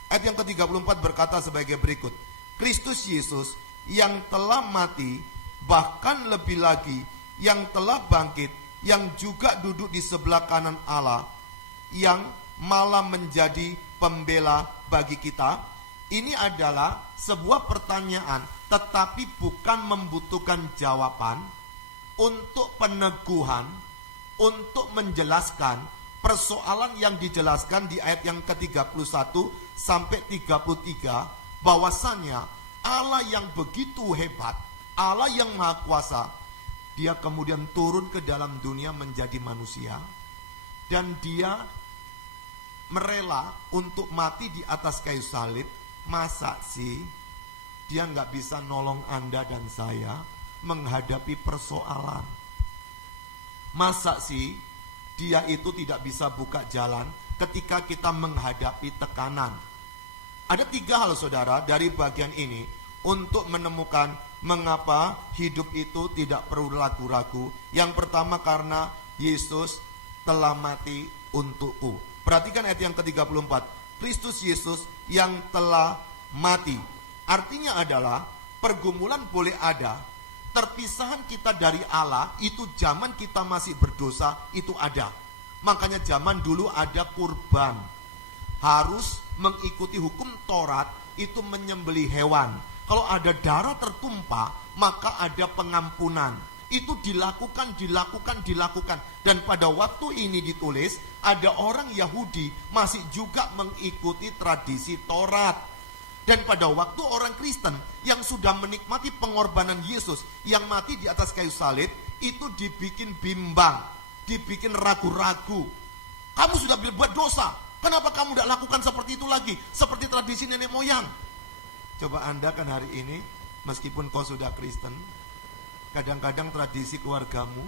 Ayat yang ke-34 berkata sebagai berikut. Kristus Yesus yang telah mati, bahkan lebih lagi yang telah bangkit, yang juga duduk di sebelah kanan Allah, yang malah menjadi pembela bagi kita. Ini adalah sebuah pertanyaan, tetapi bukan membutuhkan jawaban, untuk peneguhan, untuk menjelaskan persoalan yang dijelaskan di ayat yang ke-31 sampai 33, bahwasannya Allah yang begitu hebat, Allah yang maha kuasa, dia kemudian turun ke dalam dunia menjadi manusia, dan dia merela untuk mati di atas kayu salib. Masa sih dia nggak bisa nolong Anda dan saya menghadapi persoalan? Masa sih dia itu tidak bisa buka jalan ketika kita menghadapi tekanan? Ada 3 hal saudara dari bagian ini untuk menemukan mengapa hidup itu tidak perlu ragu-ragu. Yang pertama, karena Yesus telah mati untukku. Perhatikan ayat yang ke-34. Kristus Yesus yang telah mati. Artinya adalah pergumulan boleh ada, terpisahan kita dari Allah itu zaman kita masih berdosa itu ada. Makanya zaman dulu ada kurban, harus mengikuti hukum Taurat, itu menyembelih hewan. Kalau ada darah tertumpah, maka ada pengampunan. Itu dilakukan. Dan pada waktu ini ditulis, ada orang Yahudi masih juga mengikuti tradisi Taurat. Dan pada waktu orang Kristen yang sudah menikmati pengorbanan Yesus yang mati di atas kayu salib, itu dibikin bimbang, dibikin ragu-ragu. Kamu sudah berbuat dosa, kenapa kamu tidak lakukan seperti itu lagi, seperti tradisi nenek moyang? Coba Anda kan hari ini, meskipun kau sudah Kristen, kadang-kadang tradisi keluargamu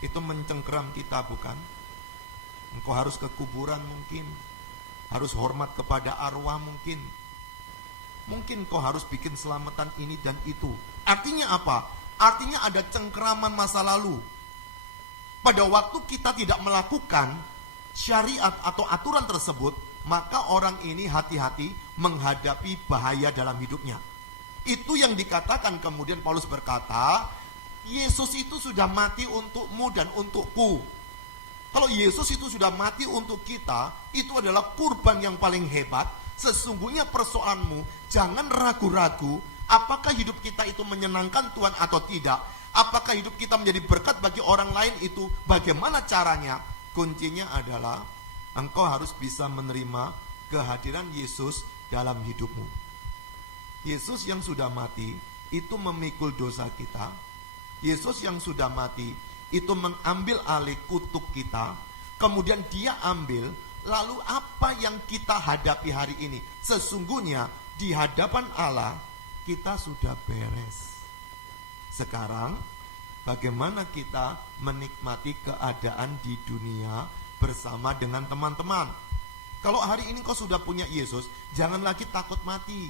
itu mencengkeram kita, bukan? Engkau harus ke kuburan mungkin, harus hormat kepada arwah mungkin kau harus bikin selamatan ini dan itu. Artinya apa? Artinya ada cengkeraman masa lalu. Pada waktu kita tidak melakukan syariat atau aturan tersebut, maka orang ini hati-hati menghadapi bahaya dalam hidupnya. Itu yang dikatakan kemudian Paulus berkata, Yesus itu sudah mati untukmu dan untukku. Kalau Yesus itu sudah mati untuk kita, itu adalah kurban yang paling hebat. Sesungguhnya persoalanmu, jangan ragu-ragu apakah hidup kita itu menyenangkan Tuhan atau tidak. Apakah hidup kita menjadi berkat bagi orang lain itu bagaimana caranya? Kuncinya adalah engkau harus bisa menerima kehadiran Yesus dalam hidupmu. Yesus yang sudah mati itu memikul dosa kita. Yesus yang sudah mati itu mengambil alih kutuk kita. Kemudian dia ambil, lalu apa yang kita hadapi hari ini? Sesungguhnya di hadapan Allah kita sudah beres. Sekarang bagaimana kita menikmati keadaan di dunia bersama dengan teman-teman? Kalau hari ini kau sudah punya Yesus, jangan lagi takut mati.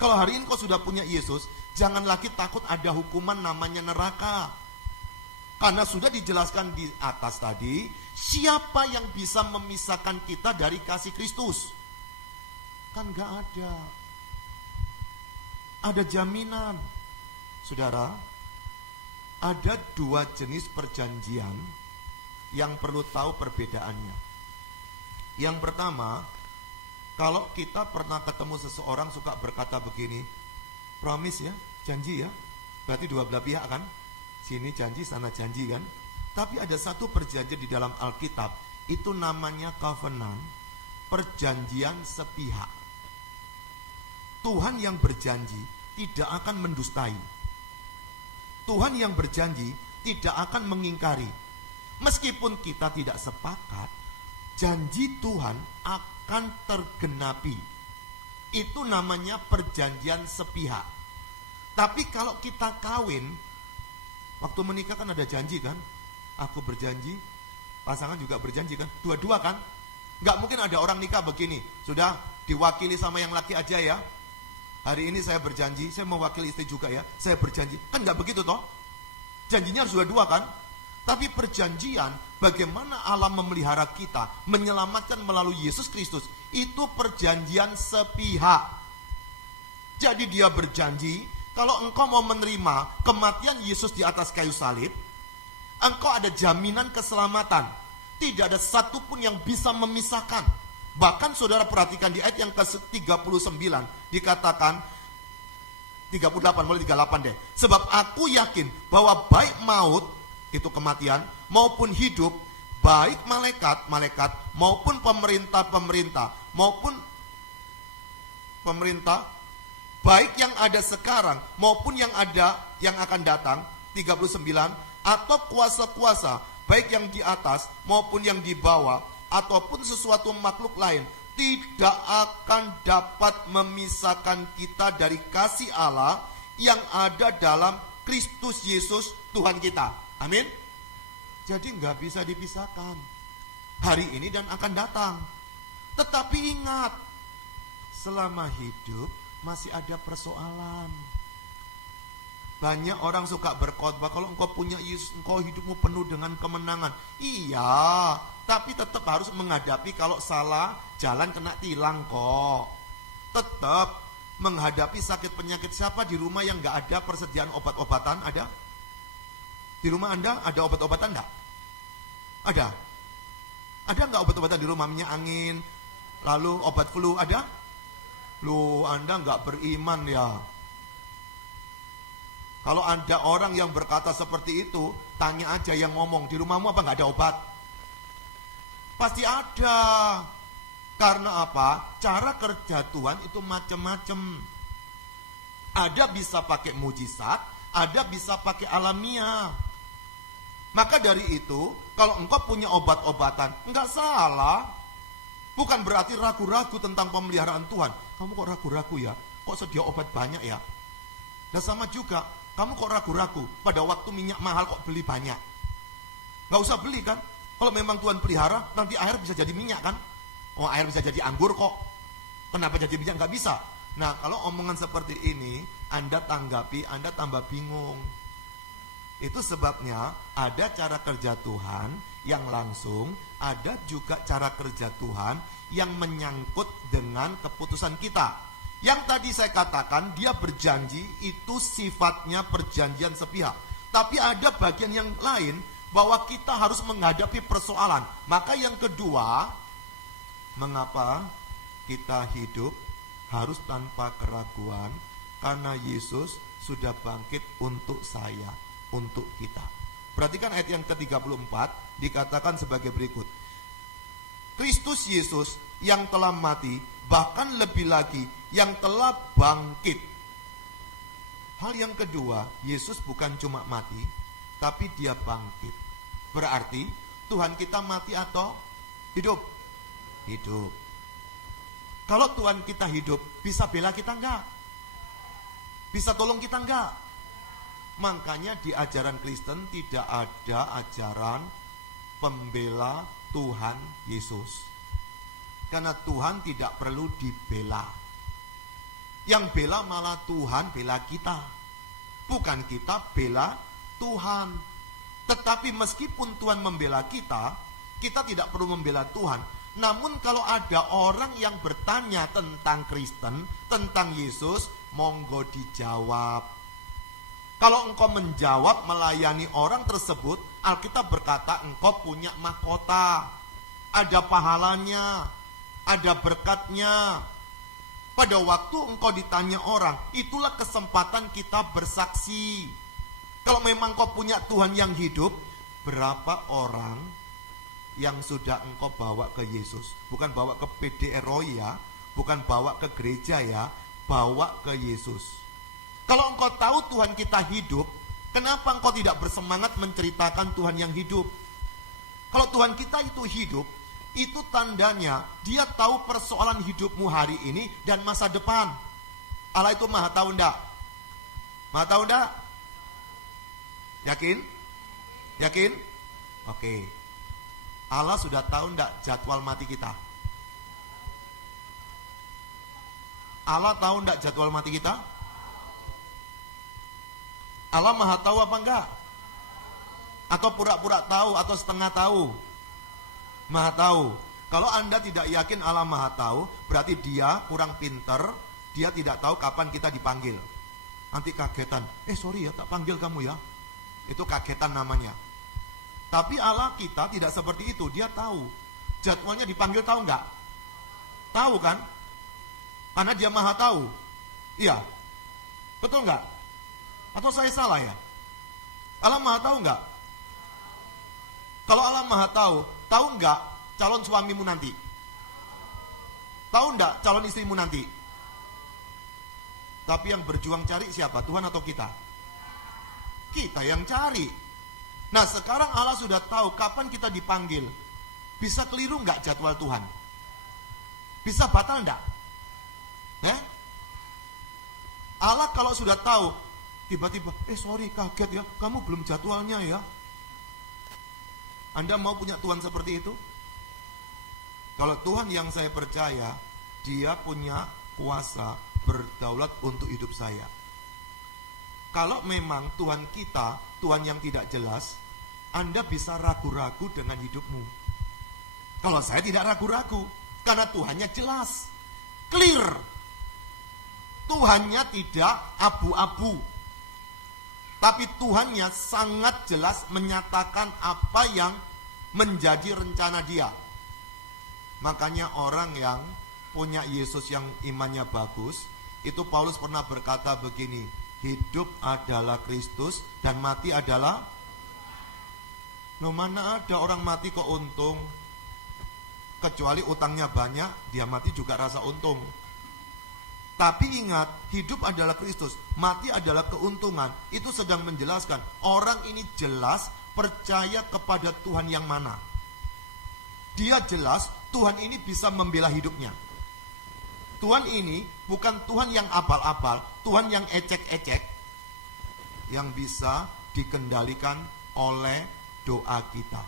Kalau hari ini kau sudah punya Yesus, jangan lagi takut ada hukuman namanya neraka. Karena sudah dijelaskan di atas tadi, siapa yang bisa memisahkan kita dari kasih Kristus? Kan gak ada. Ada jaminan. Saudara, ada dua jenis perjanjian yang perlu tahu perbedaannya. Yang pertama, kalau kita pernah ketemu seseorang suka berkata begini, promise ya, janji ya, berarti dua belah pihak kan, sini janji, sana janji kan. Tapi ada satu perjanjian di dalam Alkitab, itu namanya covenant, perjanjian sepihak. Tuhan yang berjanji tidak akan mendustai. Tuhan yang berjanji tidak akan mengingkari. Meskipun kita tidak sepakat, janji Tuhan akan tergenapi. Itu namanya perjanjian sepihak. Tapi kalau kita kawin, waktu menikah kan ada janji kan? Aku berjanji, pasangan juga berjanji kan? Dua-dua kan? Gak mungkin ada orang nikah begini, sudah diwakili sama yang laki aja ya. Hari ini saya berjanji, saya mewakili istri juga ya, saya berjanji. Kan gak begitu toh? Janjinya harus dua-dua kan? Tapi perjanjian, bagaimana Allah memelihara kita, menyelamatkan melalui Yesus Kristus, itu perjanjian sepihak. Jadi dia berjanji, kalau engkau mau menerima kematian Yesus di atas kayu salib, engkau ada jaminan keselamatan. Tidak ada satupun yang bisa memisahkan. Bahkan saudara perhatikan di ayat yang ke-39, dikatakan, 38, mulai 38 deh. Sebab aku yakin bahwa baik maut, itu kematian, maupun hidup, baik malaikat-malaikat, maupun pemerintah-pemerintah, maupun pemerintah, baik yang ada sekarang, maupun yang akan datang, 39, atau kuasa-kuasa, baik yang di atas, maupun yang di bawah, ataupun sesuatu makhluk lain, tidak akan dapat memisahkan kita dari kasih Allah yang ada dalam Kristus Yesus Tuhan kita. Amin. Jadi nggak bisa dipisahkan hari ini dan akan datang. Tetapi ingat, selama hidup masih ada persoalan. Banyak orang suka berkhotbah, kalau engkau punya Yesus, engkau hidupmu penuh dengan kemenangan. Iya, tapi tetap harus menghadapi kalau salah jalan kena tilang kok. Tetap menghadapi sakit penyakit. Siapa di rumah yang gak ada persediaan obat-obatan? Ada? Di rumah Anda ada obat-obatan enggak? Ada? Ada enggak obat-obatan di rumah? Minyak angin, lalu obat flu, ada? Loh, Anda enggak beriman ya. Kalau ada orang yang berkata seperti itu, tanya aja yang ngomong, di rumahmu apa enggak ada obat? Pasti ada. Karena apa? Cara kerja Tuhan itu macam-macam. Ada bisa pakai mujizat, ada bisa pakai alamiah. Maka dari itu, kalau engkau punya obat-obatan, enggak salah. Bukan berarti ragu-ragu tentang pemeliharaan Tuhan. Kamu kok ragu-ragu ya? Kok sedia obat banyak ya? Dan sama juga, kamu kok ragu-ragu? Pada waktu minyak mahal kok beli banyak? Enggak usah beli kan? Kalau memang Tuhan pelihara, nanti air bisa jadi minyak kan? Oh, air bisa jadi anggur kok. Kenapa jadi minyak? Enggak bisa. Nah, kalau omongan seperti ini, Anda tanggapi, Anda tambah bingung. Itu sebabnya ada cara kerja Tuhan yang langsung, ada juga cara kerja Tuhan yang menyangkut dengan keputusan kita. Yang tadi saya katakan, dia berjanji itu sifatnya perjanjian sepihak. Tapi ada bagian yang lain, bahwa kita harus menghadapi persoalan. Maka yang kedua, mengapa kita hidup harus tanpa keraguan? Karena Yesus sudah bangkit untuk saya, untuk kita. Perhatikan ayat yang ke-34, dikatakan sebagai berikut. Kristus Yesus yang telah mati, bahkan lebih lagi yang telah bangkit. Hal yang kedua, Yesus bukan cuma mati, tapi dia bangkit. Berarti Tuhan kita mati atau hidup? Hidup. Kalau Tuhan kita hidup, bisa bela kita enggak? Bisa tolong kita enggak? Makanya di ajaran Kristen tidak ada ajaran pembela Tuhan Yesus. Karena Tuhan tidak perlu dibela. Yang bela malah Tuhan bela kita. Bukan kita bela Tuhan. Tetapi meskipun Tuhan membela kita, kita tidak perlu membela Tuhan. Namun kalau ada orang yang bertanya tentang Kristen, tentang Yesus, monggo dijawab. Kalau engkau menjawab melayani orang tersebut, Alkitab berkata engkau punya mahkota. Ada pahalanya, ada berkatnya. Pada waktu engkau ditanya orang, itulah kesempatan kita bersaksi. Kalau memang engkau punya Tuhan yang hidup, berapa orang yang sudah engkau bawa ke Yesus? Bukan bawa ke PDRO ya, bukan bawa ke gereja ya, bawa ke Yesus. Kalau engkau tahu Tuhan kita hidup, kenapa engkau tidak bersemangat menceritakan Tuhan yang hidup? Kalau Tuhan kita itu hidup, itu tandanya dia tahu persoalan hidupmu hari ini dan masa depan. Allah itu maha tahu enggak? Maha tahu enggak? Yakin? Yakin? Oke. Allah sudah tahu enggak jadwal mati kita? Allah tahu enggak jadwal mati kita? Allah maha tahu apa enggak? Atau pura-pura tahu atau setengah tahu? Maha tahu. Kalau Anda tidak yakin Allah maha tahu, berarti dia kurang pinter, dia tidak tahu kapan kita dipanggil. Nanti kagetan, sorry ya tak panggil kamu ya. Itu kagetan namanya. Tapi Allah kita tidak seperti itu, dia tahu. Jadwalnya dipanggil tahu enggak? Tahu kan? Karena dia maha tahu. Iya. Betul enggak? Atau saya salah ya? Allah maha tahu enggak? Kalau Allah maha tahu, tahu enggak calon suamimu nanti? Tahu enggak calon istrimu nanti? Tapi yang berjuang cari siapa? Tuhan atau kita? Kita yang cari. Nah sekarang Allah sudah tahu kapan kita dipanggil. Bisa keliru enggak jadwal Tuhan? Bisa batal enggak? Allah kalau sudah tahu, tiba-tiba, sorry kaget ya, kamu belum jadwalnya ya. Anda mau punya Tuhan seperti itu? Kalau Tuhan yang saya percaya, dia punya kuasa berdaulat untuk hidup saya. Kalau memang Tuhan kita, Tuhan yang tidak jelas, Anda bisa ragu-ragu dengan hidupmu. Kalau saya tidak ragu-ragu, karena Tuhannya jelas, clear. Tuhannya tidak abu-abu. Tapi Tuhannya sangat jelas menyatakan apa yang menjadi rencana dia. Makanya orang yang punya Yesus yang imannya bagus, itu Paulus pernah berkata begini, hidup adalah Kristus dan mati adalah. Mana ada orang mati kok untung? Kecuali utangnya banyak, dia mati juga rasa untung. Tapi ingat, hidup adalah Kristus, mati adalah keuntungan. Itu sedang menjelaskan, orang ini jelas percaya kepada Tuhan yang mana. Dia jelas, Tuhan ini bisa membela hidupnya. Tuhan ini bukan Tuhan yang apal-apal, Tuhan yang ecek-ecek, yang bisa dikendalikan oleh doa kita,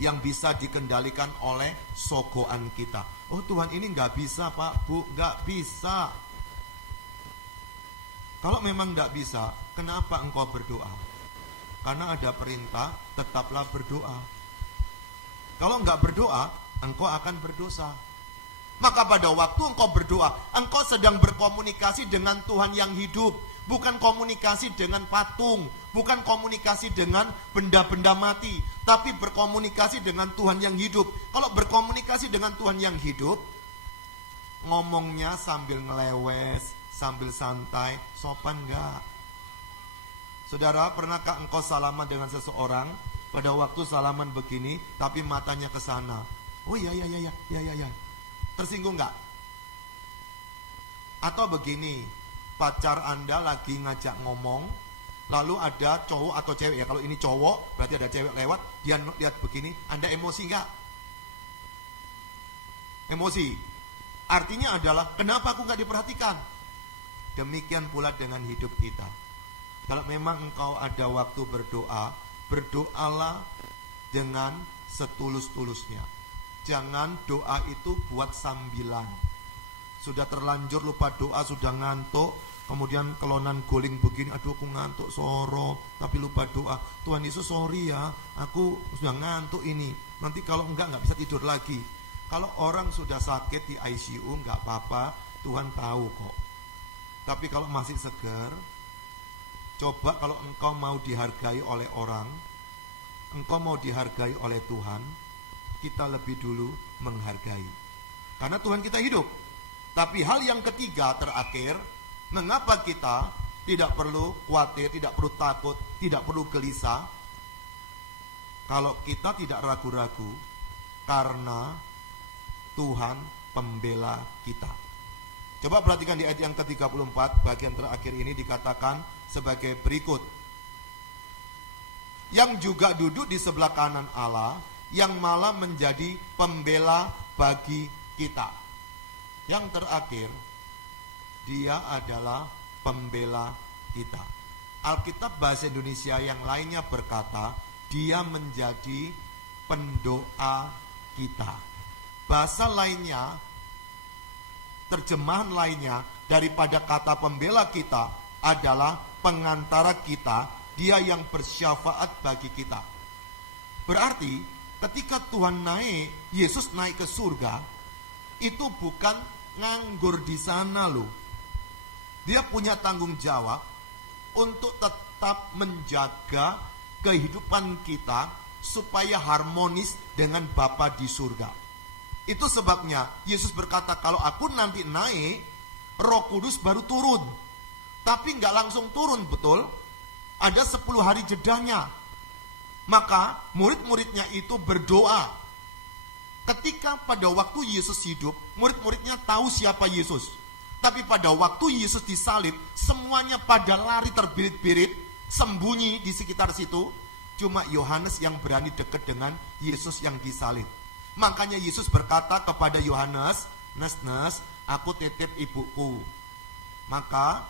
yang bisa dikendalikan oleh sogoan kita. Oh Tuhan ini nggak bisa Pak, Bu, nggak bisa. Kalau memang nggak bisa, kenapa engkau berdoa? Karena ada perintah, tetaplah berdoa. Kalau nggak berdoa, engkau akan berdosa. Maka pada waktu engkau berdoa, engkau sedang berkomunikasi dengan Tuhan yang hidup. Bukan komunikasi dengan patung, bukan komunikasi dengan benda-benda mati, tapi berkomunikasi dengan Tuhan yang hidup. Kalau berkomunikasi dengan Tuhan yang hidup, ngomongnya sambil ngelewes, sambil santai, sopan enggak? Saudara, pernahkah engkau salaman dengan seseorang, pada waktu salaman begini, tapi matanya ke sana? Oh ya. Tersinggung enggak? Atau begini, pacar Anda lagi ngajak ngomong, lalu ada cowok atau cewek ya, kalau ini cowok berarti ada cewek lewat, dia lihat begini, Anda emosi enggak? Emosi. Artinya adalah, kenapa aku enggak diperhatikan? Demikian pula dengan hidup kita. Kalau memang engkau ada waktu berdoa, berdoalah dengan setulus-tulusnya. Jangan doa itu buat sambilan. Sudah terlanjur lupa doa, sudah ngantuk, kemudian kelonan guling begini, aduh aku ngantuk soro, tapi lupa doa. Tuhan Yesus sorry ya, aku sudah ngantuk ini, nanti kalau enggak bisa tidur lagi. Kalau orang sudah sakit di ICU enggak apa-apa, Tuhan tahu kok. Tapi kalau masih segar, coba kalau engkau mau dihargai oleh orang, engkau mau dihargai oleh Tuhan, kita lebih dulu menghargai. Karena Tuhan kita hidup. Tapi hal yang ketiga terakhir, mengapa kita tidak perlu khawatir, tidak perlu takut, tidak perlu gelisah, kalau kita tidak ragu-ragu, karena Tuhan pembela kita. Coba perhatikan di ayat yang ke-34, bagian terakhir ini dikatakan sebagai berikut. Yang juga duduk di sebelah kanan Allah, yang malah menjadi pembela bagi kita. Yang terakhir, dia adalah pembela kita. Alkitab bahasa Indonesia yang lainnya berkata, dia menjadi pendoa kita. Bahasa lainnya, terjemahan lainnya daripada kata pembela kita adalah pengantara kita, dia yang bersyafaat bagi kita. Berarti ketika Tuhan naik, Yesus naik ke surga, itu bukan nganggur di sana loh. Dia punya tanggung jawab untuk tetap menjaga kehidupan kita supaya harmonis dengan Bapa di surga. Itu sebabnya Yesus berkata, kalau aku nanti naik, Roh Kudus baru turun. Tapi nggak langsung turun, betul? Ada 10 hari jedanya. Maka murid-muridnya itu berdoa. Ketika pada waktu Yesus hidup, murid-muridnya tahu siapa Yesus. Tapi pada waktu Yesus disalib, semuanya pada lari terbirit-birit, sembunyi di sekitar situ. Cuma Yohanes yang berani dekat dengan Yesus yang disalib. Makanya Yesus berkata kepada Yohanes, Nes, aku titip ibuku. Maka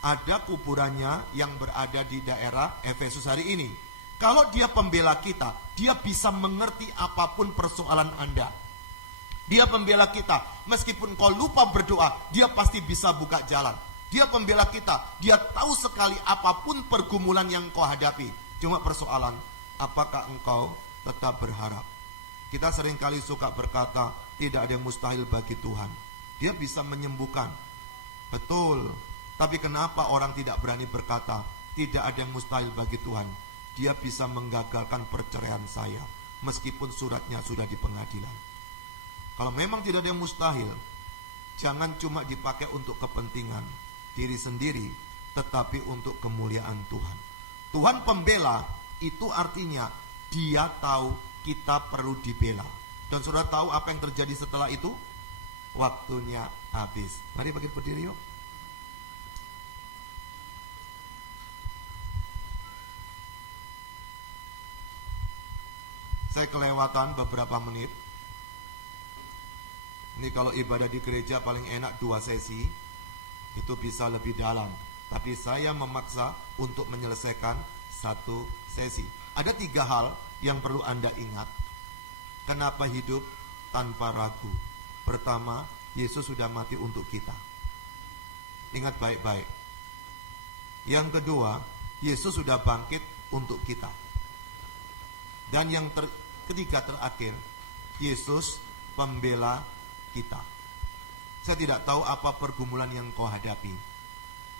ada kuburannya yang berada di daerah Efesus hari ini. Kalau dia pembela kita, dia bisa mengerti apapun persoalan Anda. Dia pembela kita, meskipun kau lupa berdoa, dia pasti bisa buka jalan. Dia pembela kita, dia tahu sekali apapun pergumulan yang kau hadapi. Cuma persoalan, apakah engkau tetap berharap? Kita seringkali suka berkata, tidak ada yang mustahil bagi Tuhan. Dia bisa menyembuhkan. Betul. Tapi kenapa orang tidak berani berkata, tidak ada yang mustahil bagi Tuhan? Dia bisa menggagalkan perceraian saya, meskipun suratnya sudah di pengadilan. Kalau memang tidak ada yang mustahil, jangan cuma dipakai untuk kepentingan diri sendiri, tetapi untuk kemuliaan Tuhan. Tuhan pembela, itu artinya dia tahu kita perlu dibela. Dan saudara tahu apa yang terjadi setelah itu? Waktunya habis. Mari bangkit berdiri yuk. Saya kelewatan beberapa menit. Ini kalau ibadah di gereja paling enak 2 sesi, itu bisa lebih dalam. Tapi saya memaksa untuk menyelesaikan 1 sesi. Ada 3 hal yang perlu Anda ingat. Kenapa hidup tanpa ragu? Pertama, Yesus sudah mati untuk kita. Ingat baik-baik. Yang kedua, Yesus sudah bangkit untuk kita. Dan yang ketiga terakhir, Yesus pembela kita. Saya tidak tahu apa pergumulan yang kau hadapi.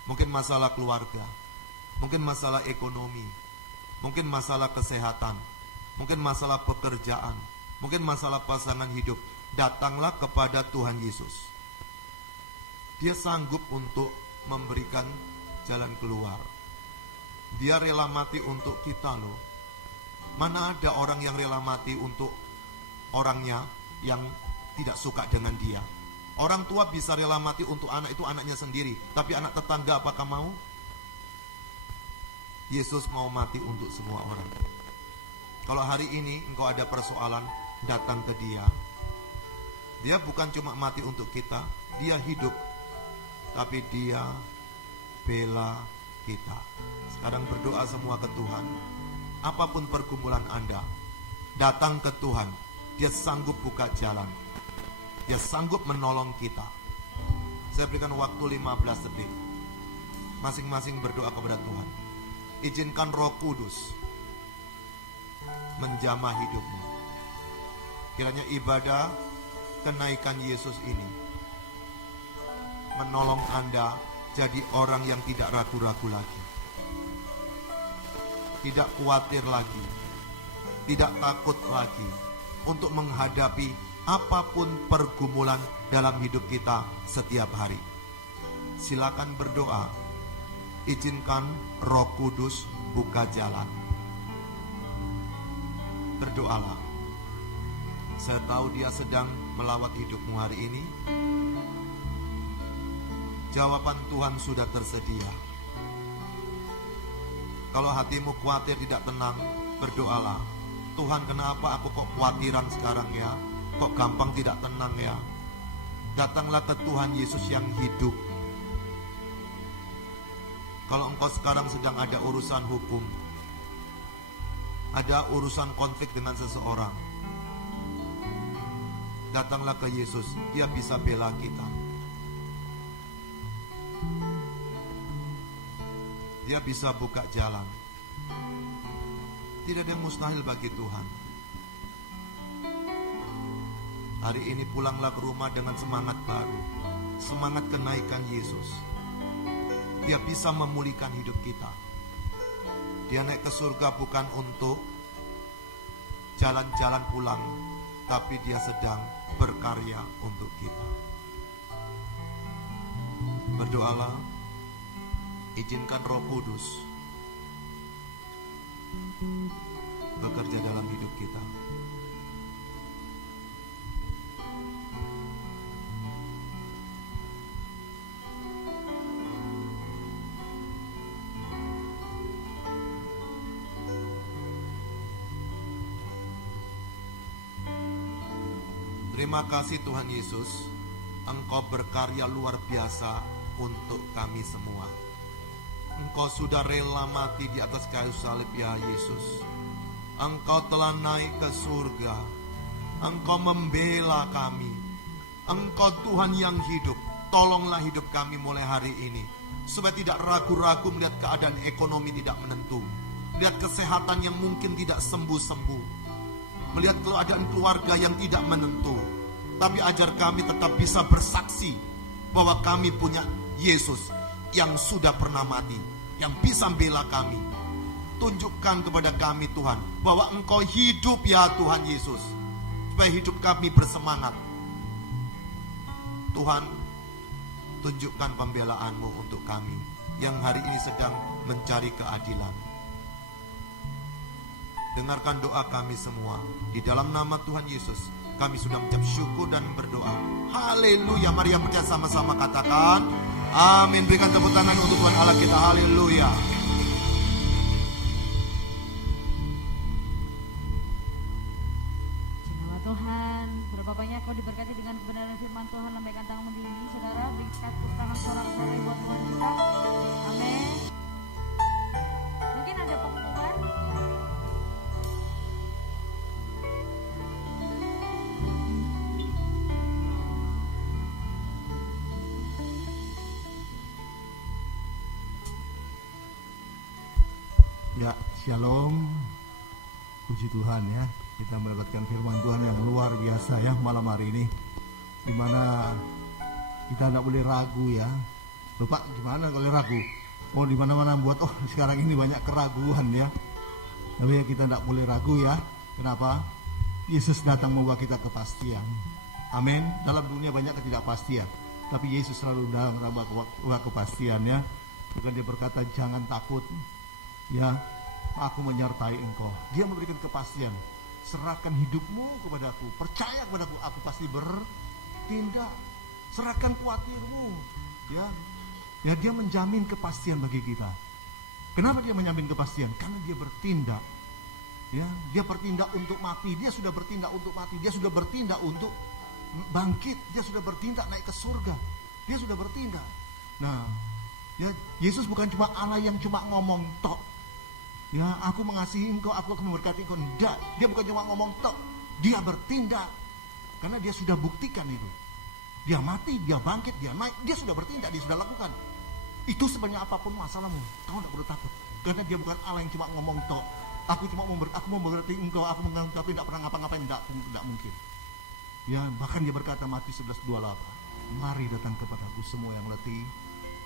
Mungkin masalah keluarga, mungkin masalah ekonomi, mungkin masalah kesehatan, mungkin masalah pekerjaan, mungkin masalah pasangan hidup. Datanglah kepada Tuhan Yesus. Dia sanggup untuk memberikan jalan keluar. Dia rela mati untuk kita loh. Mana ada orang yang rela mati untuk orangnya yang tidak suka dengan dia. Orang tua bisa rela mati untuk anak itu anaknya sendiri, tapi anak tetangga apakah mau? Yesus mau mati untuk semua orang. Kalau hari ini engkau ada persoalan, datang ke Dia. Dia bukan cuma mati untuk kita, Dia hidup, tapi Dia bela kita. Sekarang berdoa semua ke Tuhan. Apapun pergumulan Anda, datang ke Tuhan. Dia sanggup buka jalan. Dia sanggup menolong kita. Saya berikan waktu 15 detik. Masing-masing berdoa kepada Tuhan. Izinkan Roh Kudus menjamah hidupmu. Kiranya ibadah kenaikan Yesus ini menolong Anda jadi orang yang tidak ragu-ragu lagi, tidak khawatir lagi, tidak takut lagi untuk menghadapi apapun pergumulan dalam hidup kita setiap hari. Silakan berdoa. Izinkan Roh Kudus buka jalan. Berdoalah. Saya tahu Dia sedang melawat hidupmu hari ini. Jawaban Tuhan sudah tersedia. Kalau hatimu khawatir tidak tenang, berdoalah. Tuhan, kenapa aku kok khawatiran sekarang ya? Kok gampang tidak tenang ya? Datanglah ke Tuhan Yesus yang hidup. Kalau engkau sekarang sedang ada urusan hukum, ada urusan konflik dengan seseorang, datanglah ke Yesus. Dia bisa bela kita. Dia bisa buka jalan. Tidak ada yang mustahil bagi Tuhan. Hari ini pulanglah ke rumah dengan semangat baru, semangat kenaikan Yesus. Dia bisa memulihkan hidup kita. Dia naik ke surga bukan untuk jalan-jalan pulang, tapi Dia sedang berkarya untuk kita. Berdoalah, izinkan Roh Kudus bekerja dalam hidup kita. Terima kasih Tuhan Yesus, Engkau berkarya luar biasa untuk kami semua. Engkau sudah rela mati di atas kayu salib ya Yesus. Engkau telah naik ke surga. Engkau membela kami. Engkau Tuhan yang hidup. Tolonglah hidup kami mulai hari ini, supaya tidak ragu-ragu melihat keadaan ekonomi tidak menentu, melihat kesehatan yang mungkin tidak sembuh-sembuh, melihat keadaan keluarga yang tidak menentu. Tapi ajar kami tetap bisa bersaksi bahwa kami punya Yesus yang sudah pernah mati, yang bisa bela kami. Tunjukkan kepada kami Tuhan bahwa Engkau hidup ya Tuhan Yesus, supaya hidup kami bersemangat. Tuhan, tunjukkan pembelaan-Mu untuk kami yang hari ini sedang mencari keadilan. Dengarkan doa kami semua. Di dalam nama Tuhan Yesus kami sudah mengucap syukur dan berdoa. Haleluya. Mari yang percaya sama-sama katakan amin. Berikan tepuk tangan untuk Tuhan Allah kita. Haleluya. Nama Tuhan, berapa banyak kau diberkati dengan kebenaran firman Tuhan. Lambaikan tanganmu di sini, saudara. Berikan tepuk tangan sorak-sorai buat Tuhan kita. Amin. Mungkin ada pengumuman. Ya, shalom. Puji Tuhan ya. Kita mendapatkan firman Tuhan yang luar biasa ya malam hari ini, di mana kita tidak boleh ragu ya. Bapak gimana kalau ragu? Oh di mana-mana buat sekarang ini banyak keraguan ya. Tapi kita tidak boleh ragu ya. Kenapa? Yesus datang membawa kita kepastian. Amin. Dalam dunia banyak ketidakpastian, tapi Yesus selalu dalam membawa kepastian ya. Bahkan dia berkata jangan takut ya, aku menyertai engkau. Dia memberikan kepastian. Serahkan hidupmu kepadaku, percaya kepadaku, aku pasti bertindak. Serahkan khawatirmu ya. Ya, dia menjamin kepastian bagi kita. Kenapa dia menjamin kepastian? Karena dia bertindak. Ya, dia bertindak untuk mati. Dia sudah bertindak untuk mati. Dia sudah bertindak untuk bangkit. Dia sudah bertindak naik ke surga. Dia sudah bertindak. Nah, ya, Yesus bukan cuma Allah yang cuma ngomong tok. Ya, aku mengasihi engkau, aku akan memberkati engkau. Tidak, dia bukan cuma ngomong tok. Dia bertindak. Karena dia sudah buktikan itu. Dia mati, dia bangkit, dia naik. Dia sudah bertindak, dia sudah lakukan. Itu sebenarnya apapun masalahmu, kamu tidak perlu takut. Karena dia bukan Allah yang cuma ngomong tok. Aku memberkati engkau, aku mengangkat, tapi tidak pernah ngapa-ngapain, tidak mungkin. Ya, bahkan dia berkata Matius 11:28, mari datang kepadaku semua yang letih,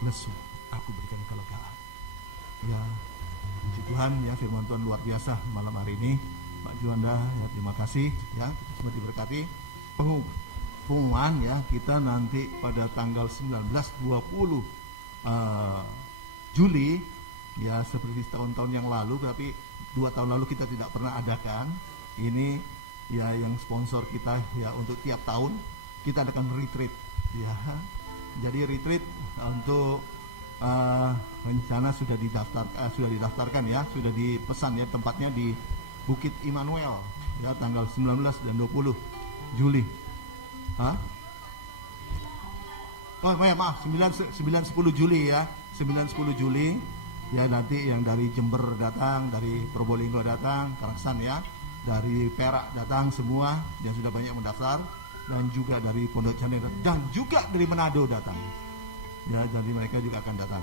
lesu, aku berikan kelegaan. Ya, puji Tuhan ya, firman Tuhan luar biasa malam hari ini. Pak Juanda, ya, terima kasih ya, kita semua diberkati. Pengumuman ya, kita nanti pada tanggal 19-20 Juli ya, seperti tahun-tahun yang lalu, tapi 2 tahun lalu kita tidak pernah adakan. Ini ya yang sponsor kita ya, untuk tiap tahun kita adakan retreat ya. Jadi retreat untuk rencana sudah didaftarkan ya, sudah dipesan ya, tempatnya di Bukit Immanuel ya, tanggal 19 dan 20 Juli. Oh ya, maaf, 9-10 Juli ya, 9-10 Juli ya. Nanti yang dari Jember datang, dari Probolinggo datang, Karaksan ya, dari Perak datang semua yang sudah banyak mendaftar, dan juga dari Pondok Cabai dan juga dari Manado datang ya, jadi mereka juga akan datang.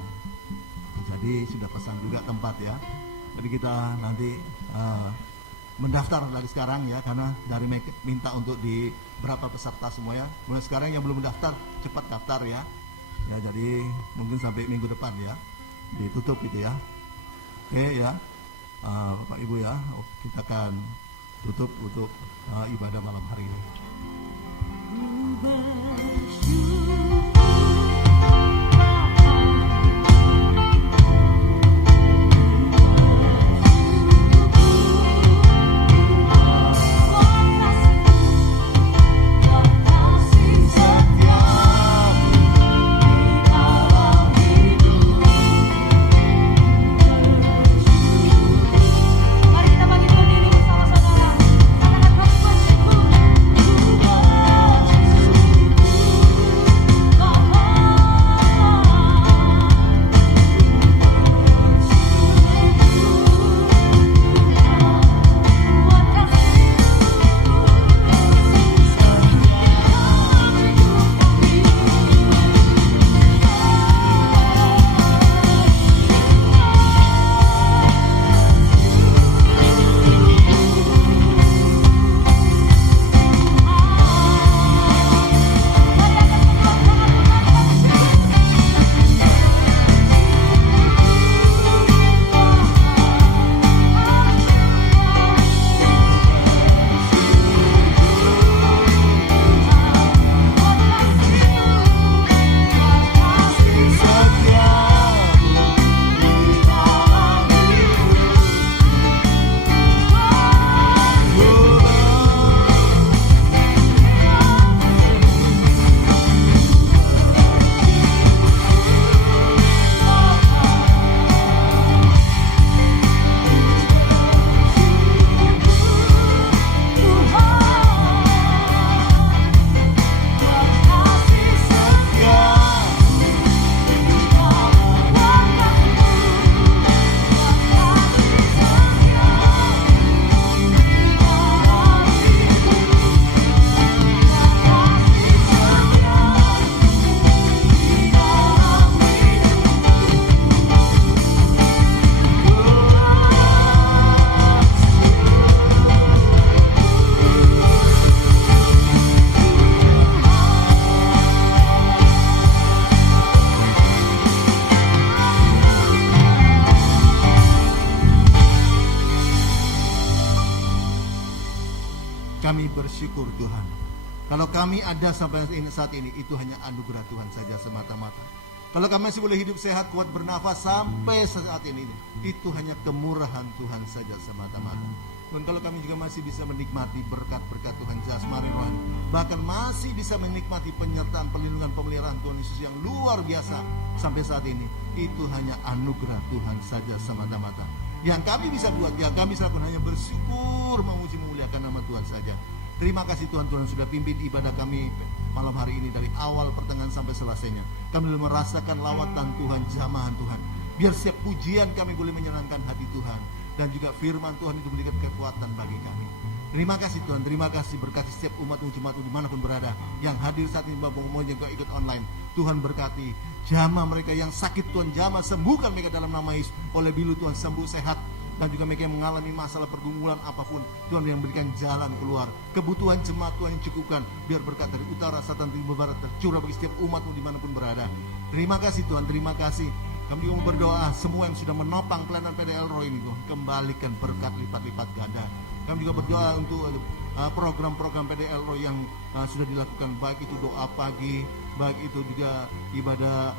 Jadi sudah pesan juga tempat ya. Jadi kita nanti mendaftar dari sekarang ya, karena dari minta untuk di berapa peserta semuanya. Mulai sekarang yang belum mendaftar cepat daftar ya. Ya, jadi mungkin sampai minggu depan ya ditutup gitu ya. Oke ya, Bapak Ibu ya, kita akan tutup untuk ibadah malam hari ini. Mari kita bagi diri bersama-sama. Anak-anak kami bersyukur. bersyukur Tuhan. Kalau kami ada sampai saat ini, itu hanya anugerah Tuhan saja semata-mata. Kalau kami masih boleh hidup sehat, kuat bernafas sampai saat ini, itu hanya kemurahan Tuhan saja semata-mata. Dan kalau kami juga masih bisa menikmati berkat-berkat Tuhan jasmani rohani, bahkan masih bisa menikmati penyertaan, perlindungan, pemeliharaan Tuhan Yesus yang luar biasa sampai saat ini, itu hanya anugerah Tuhan saja semata-mata. Yang kami bisa buat, yang kami bisa lakukan hanya bersyukur, memuji, memuliakan nama Tuhan saja. Terima kasih Tuhan sudah pimpin ibadah kami malam hari ini dari awal pertengahan sampai selesainya. Kami boleh merasakan lawatan Tuhan, jamahan Tuhan. Biar setiap pujian kami boleh menyenangkan hati Tuhan, dan juga firman Tuhan itu memberikan kekuatan bagi kami. Terima kasih Tuhan, terima kasih, berkati setiap umat-Mu jemaat-Mu dimanapun berada, yang hadir saat ini, Bapak mau juga ikut online. Tuhan berkati jamaah mereka yang sakit, Tuhan jamah sembuhkan mereka dalam nama Yesus. Oleh bilu Tuhan sembuh sehat. Dan juga mereka yang mengalami masalah pergumulan apapun, Tuhan yang berikan jalan keluar. Kebutuhan jemaat Tuhan yang cukupkan, biar berkat dari utara, selatan, timur, barat tercurah bagi setiap umat-Mu dimanapun berada. Terima kasih Tuhan, terima kasih. Kami juga berdoa semua yang sudah menopang pelayanan PDL Roy ini, Tuhan kembalikan berkat lipat-lipat ganda. Kami juga berdoa untuk program-program PDL Roy yang sudah dilakukan, baik itu doa pagi, baik itu juga ibadah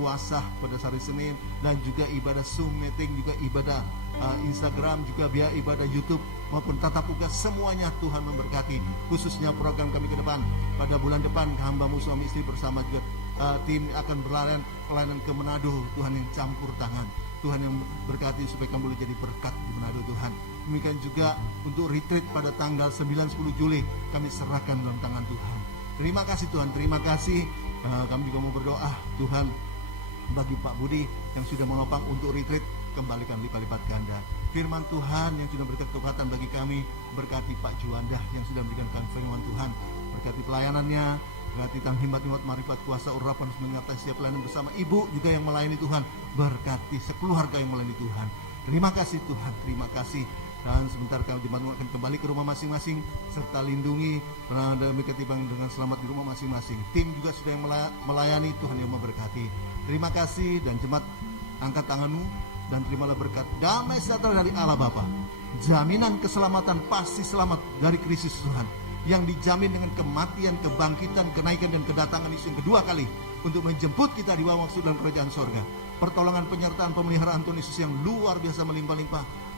puasa pada hari Senin, dan juga ibadah Zoom meeting, juga ibadah Instagram, juga biar ibadah YouTube maupun tatap muka, semuanya Tuhan memberkati. Khususnya program kami ke depan, pada bulan depan hamba-Mu suami istri bersama juga tim akan pelayanan ke Manado, Tuhan yang campur tangan, Tuhan yang berkati supaya kami boleh jadi berkat di Manado Tuhan. Demikian juga untuk retreat pada tanggal 9-10 Juli kami serahkan dalam tangan Tuhan. Terima kasih Tuhan, terima kasih. Kami juga mau berdoa Tuhan bagi Pak Budi yang sudah menopang untuk retreat, kembalikan lipat-lipat ganda. Firman Tuhan yang sudah berikan kekuatan bagi kami, berkati Pak Juanda yang sudah memberikan firman Tuhan, berkati pelayanannya, berkati himmat-himmat marifat kuasa urapan mengatasi setiap pelayanan bersama Ibu juga yang melayani Tuhan, berkati sekeluarga yang melayani Tuhan. Terima kasih Tuhan, terima kasih. Dan sebentar kami jemaat akan kembali ke rumah masing-masing, serta lindungi demi ketibang dengan selamat di rumah masing-masing. Tim juga sudah yang melayani, Tuhan yang memberkati. Terima kasih, dan jemaat angkat tanganmu dan terimalah berkat damai sejahtera dari Allah Bapa, jaminan keselamatan pasti selamat dari Kristus Tuhan, yang dijamin dengan kematian, kebangkitan, kenaikan dan kedatangan Yesus yang kedua kali untuk menjemput kita di bawah maksud dan kerajaan sorga. Pertolongan, penyertaan, pemeliharaan Tuhan Yesus yang luar biasa melimpah-limpah,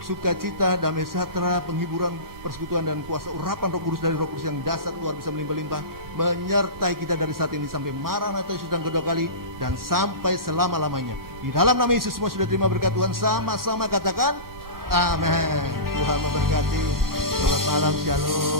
sukacita, damai sejahtera, penghiburan, persekutuan dan kuasa urapan Roh Kudus dari Roh Kudus yang dasar luar bisa melimpah-limpah menyertai kita dari saat ini sampai Maranatha Yesus yang kedua kali dan sampai selama-lamanya. Di dalam nama Yesus semua sudah terima berkat Tuhan, sama-sama katakan amin. Tuhan memberkati. Selamat malam, shalom.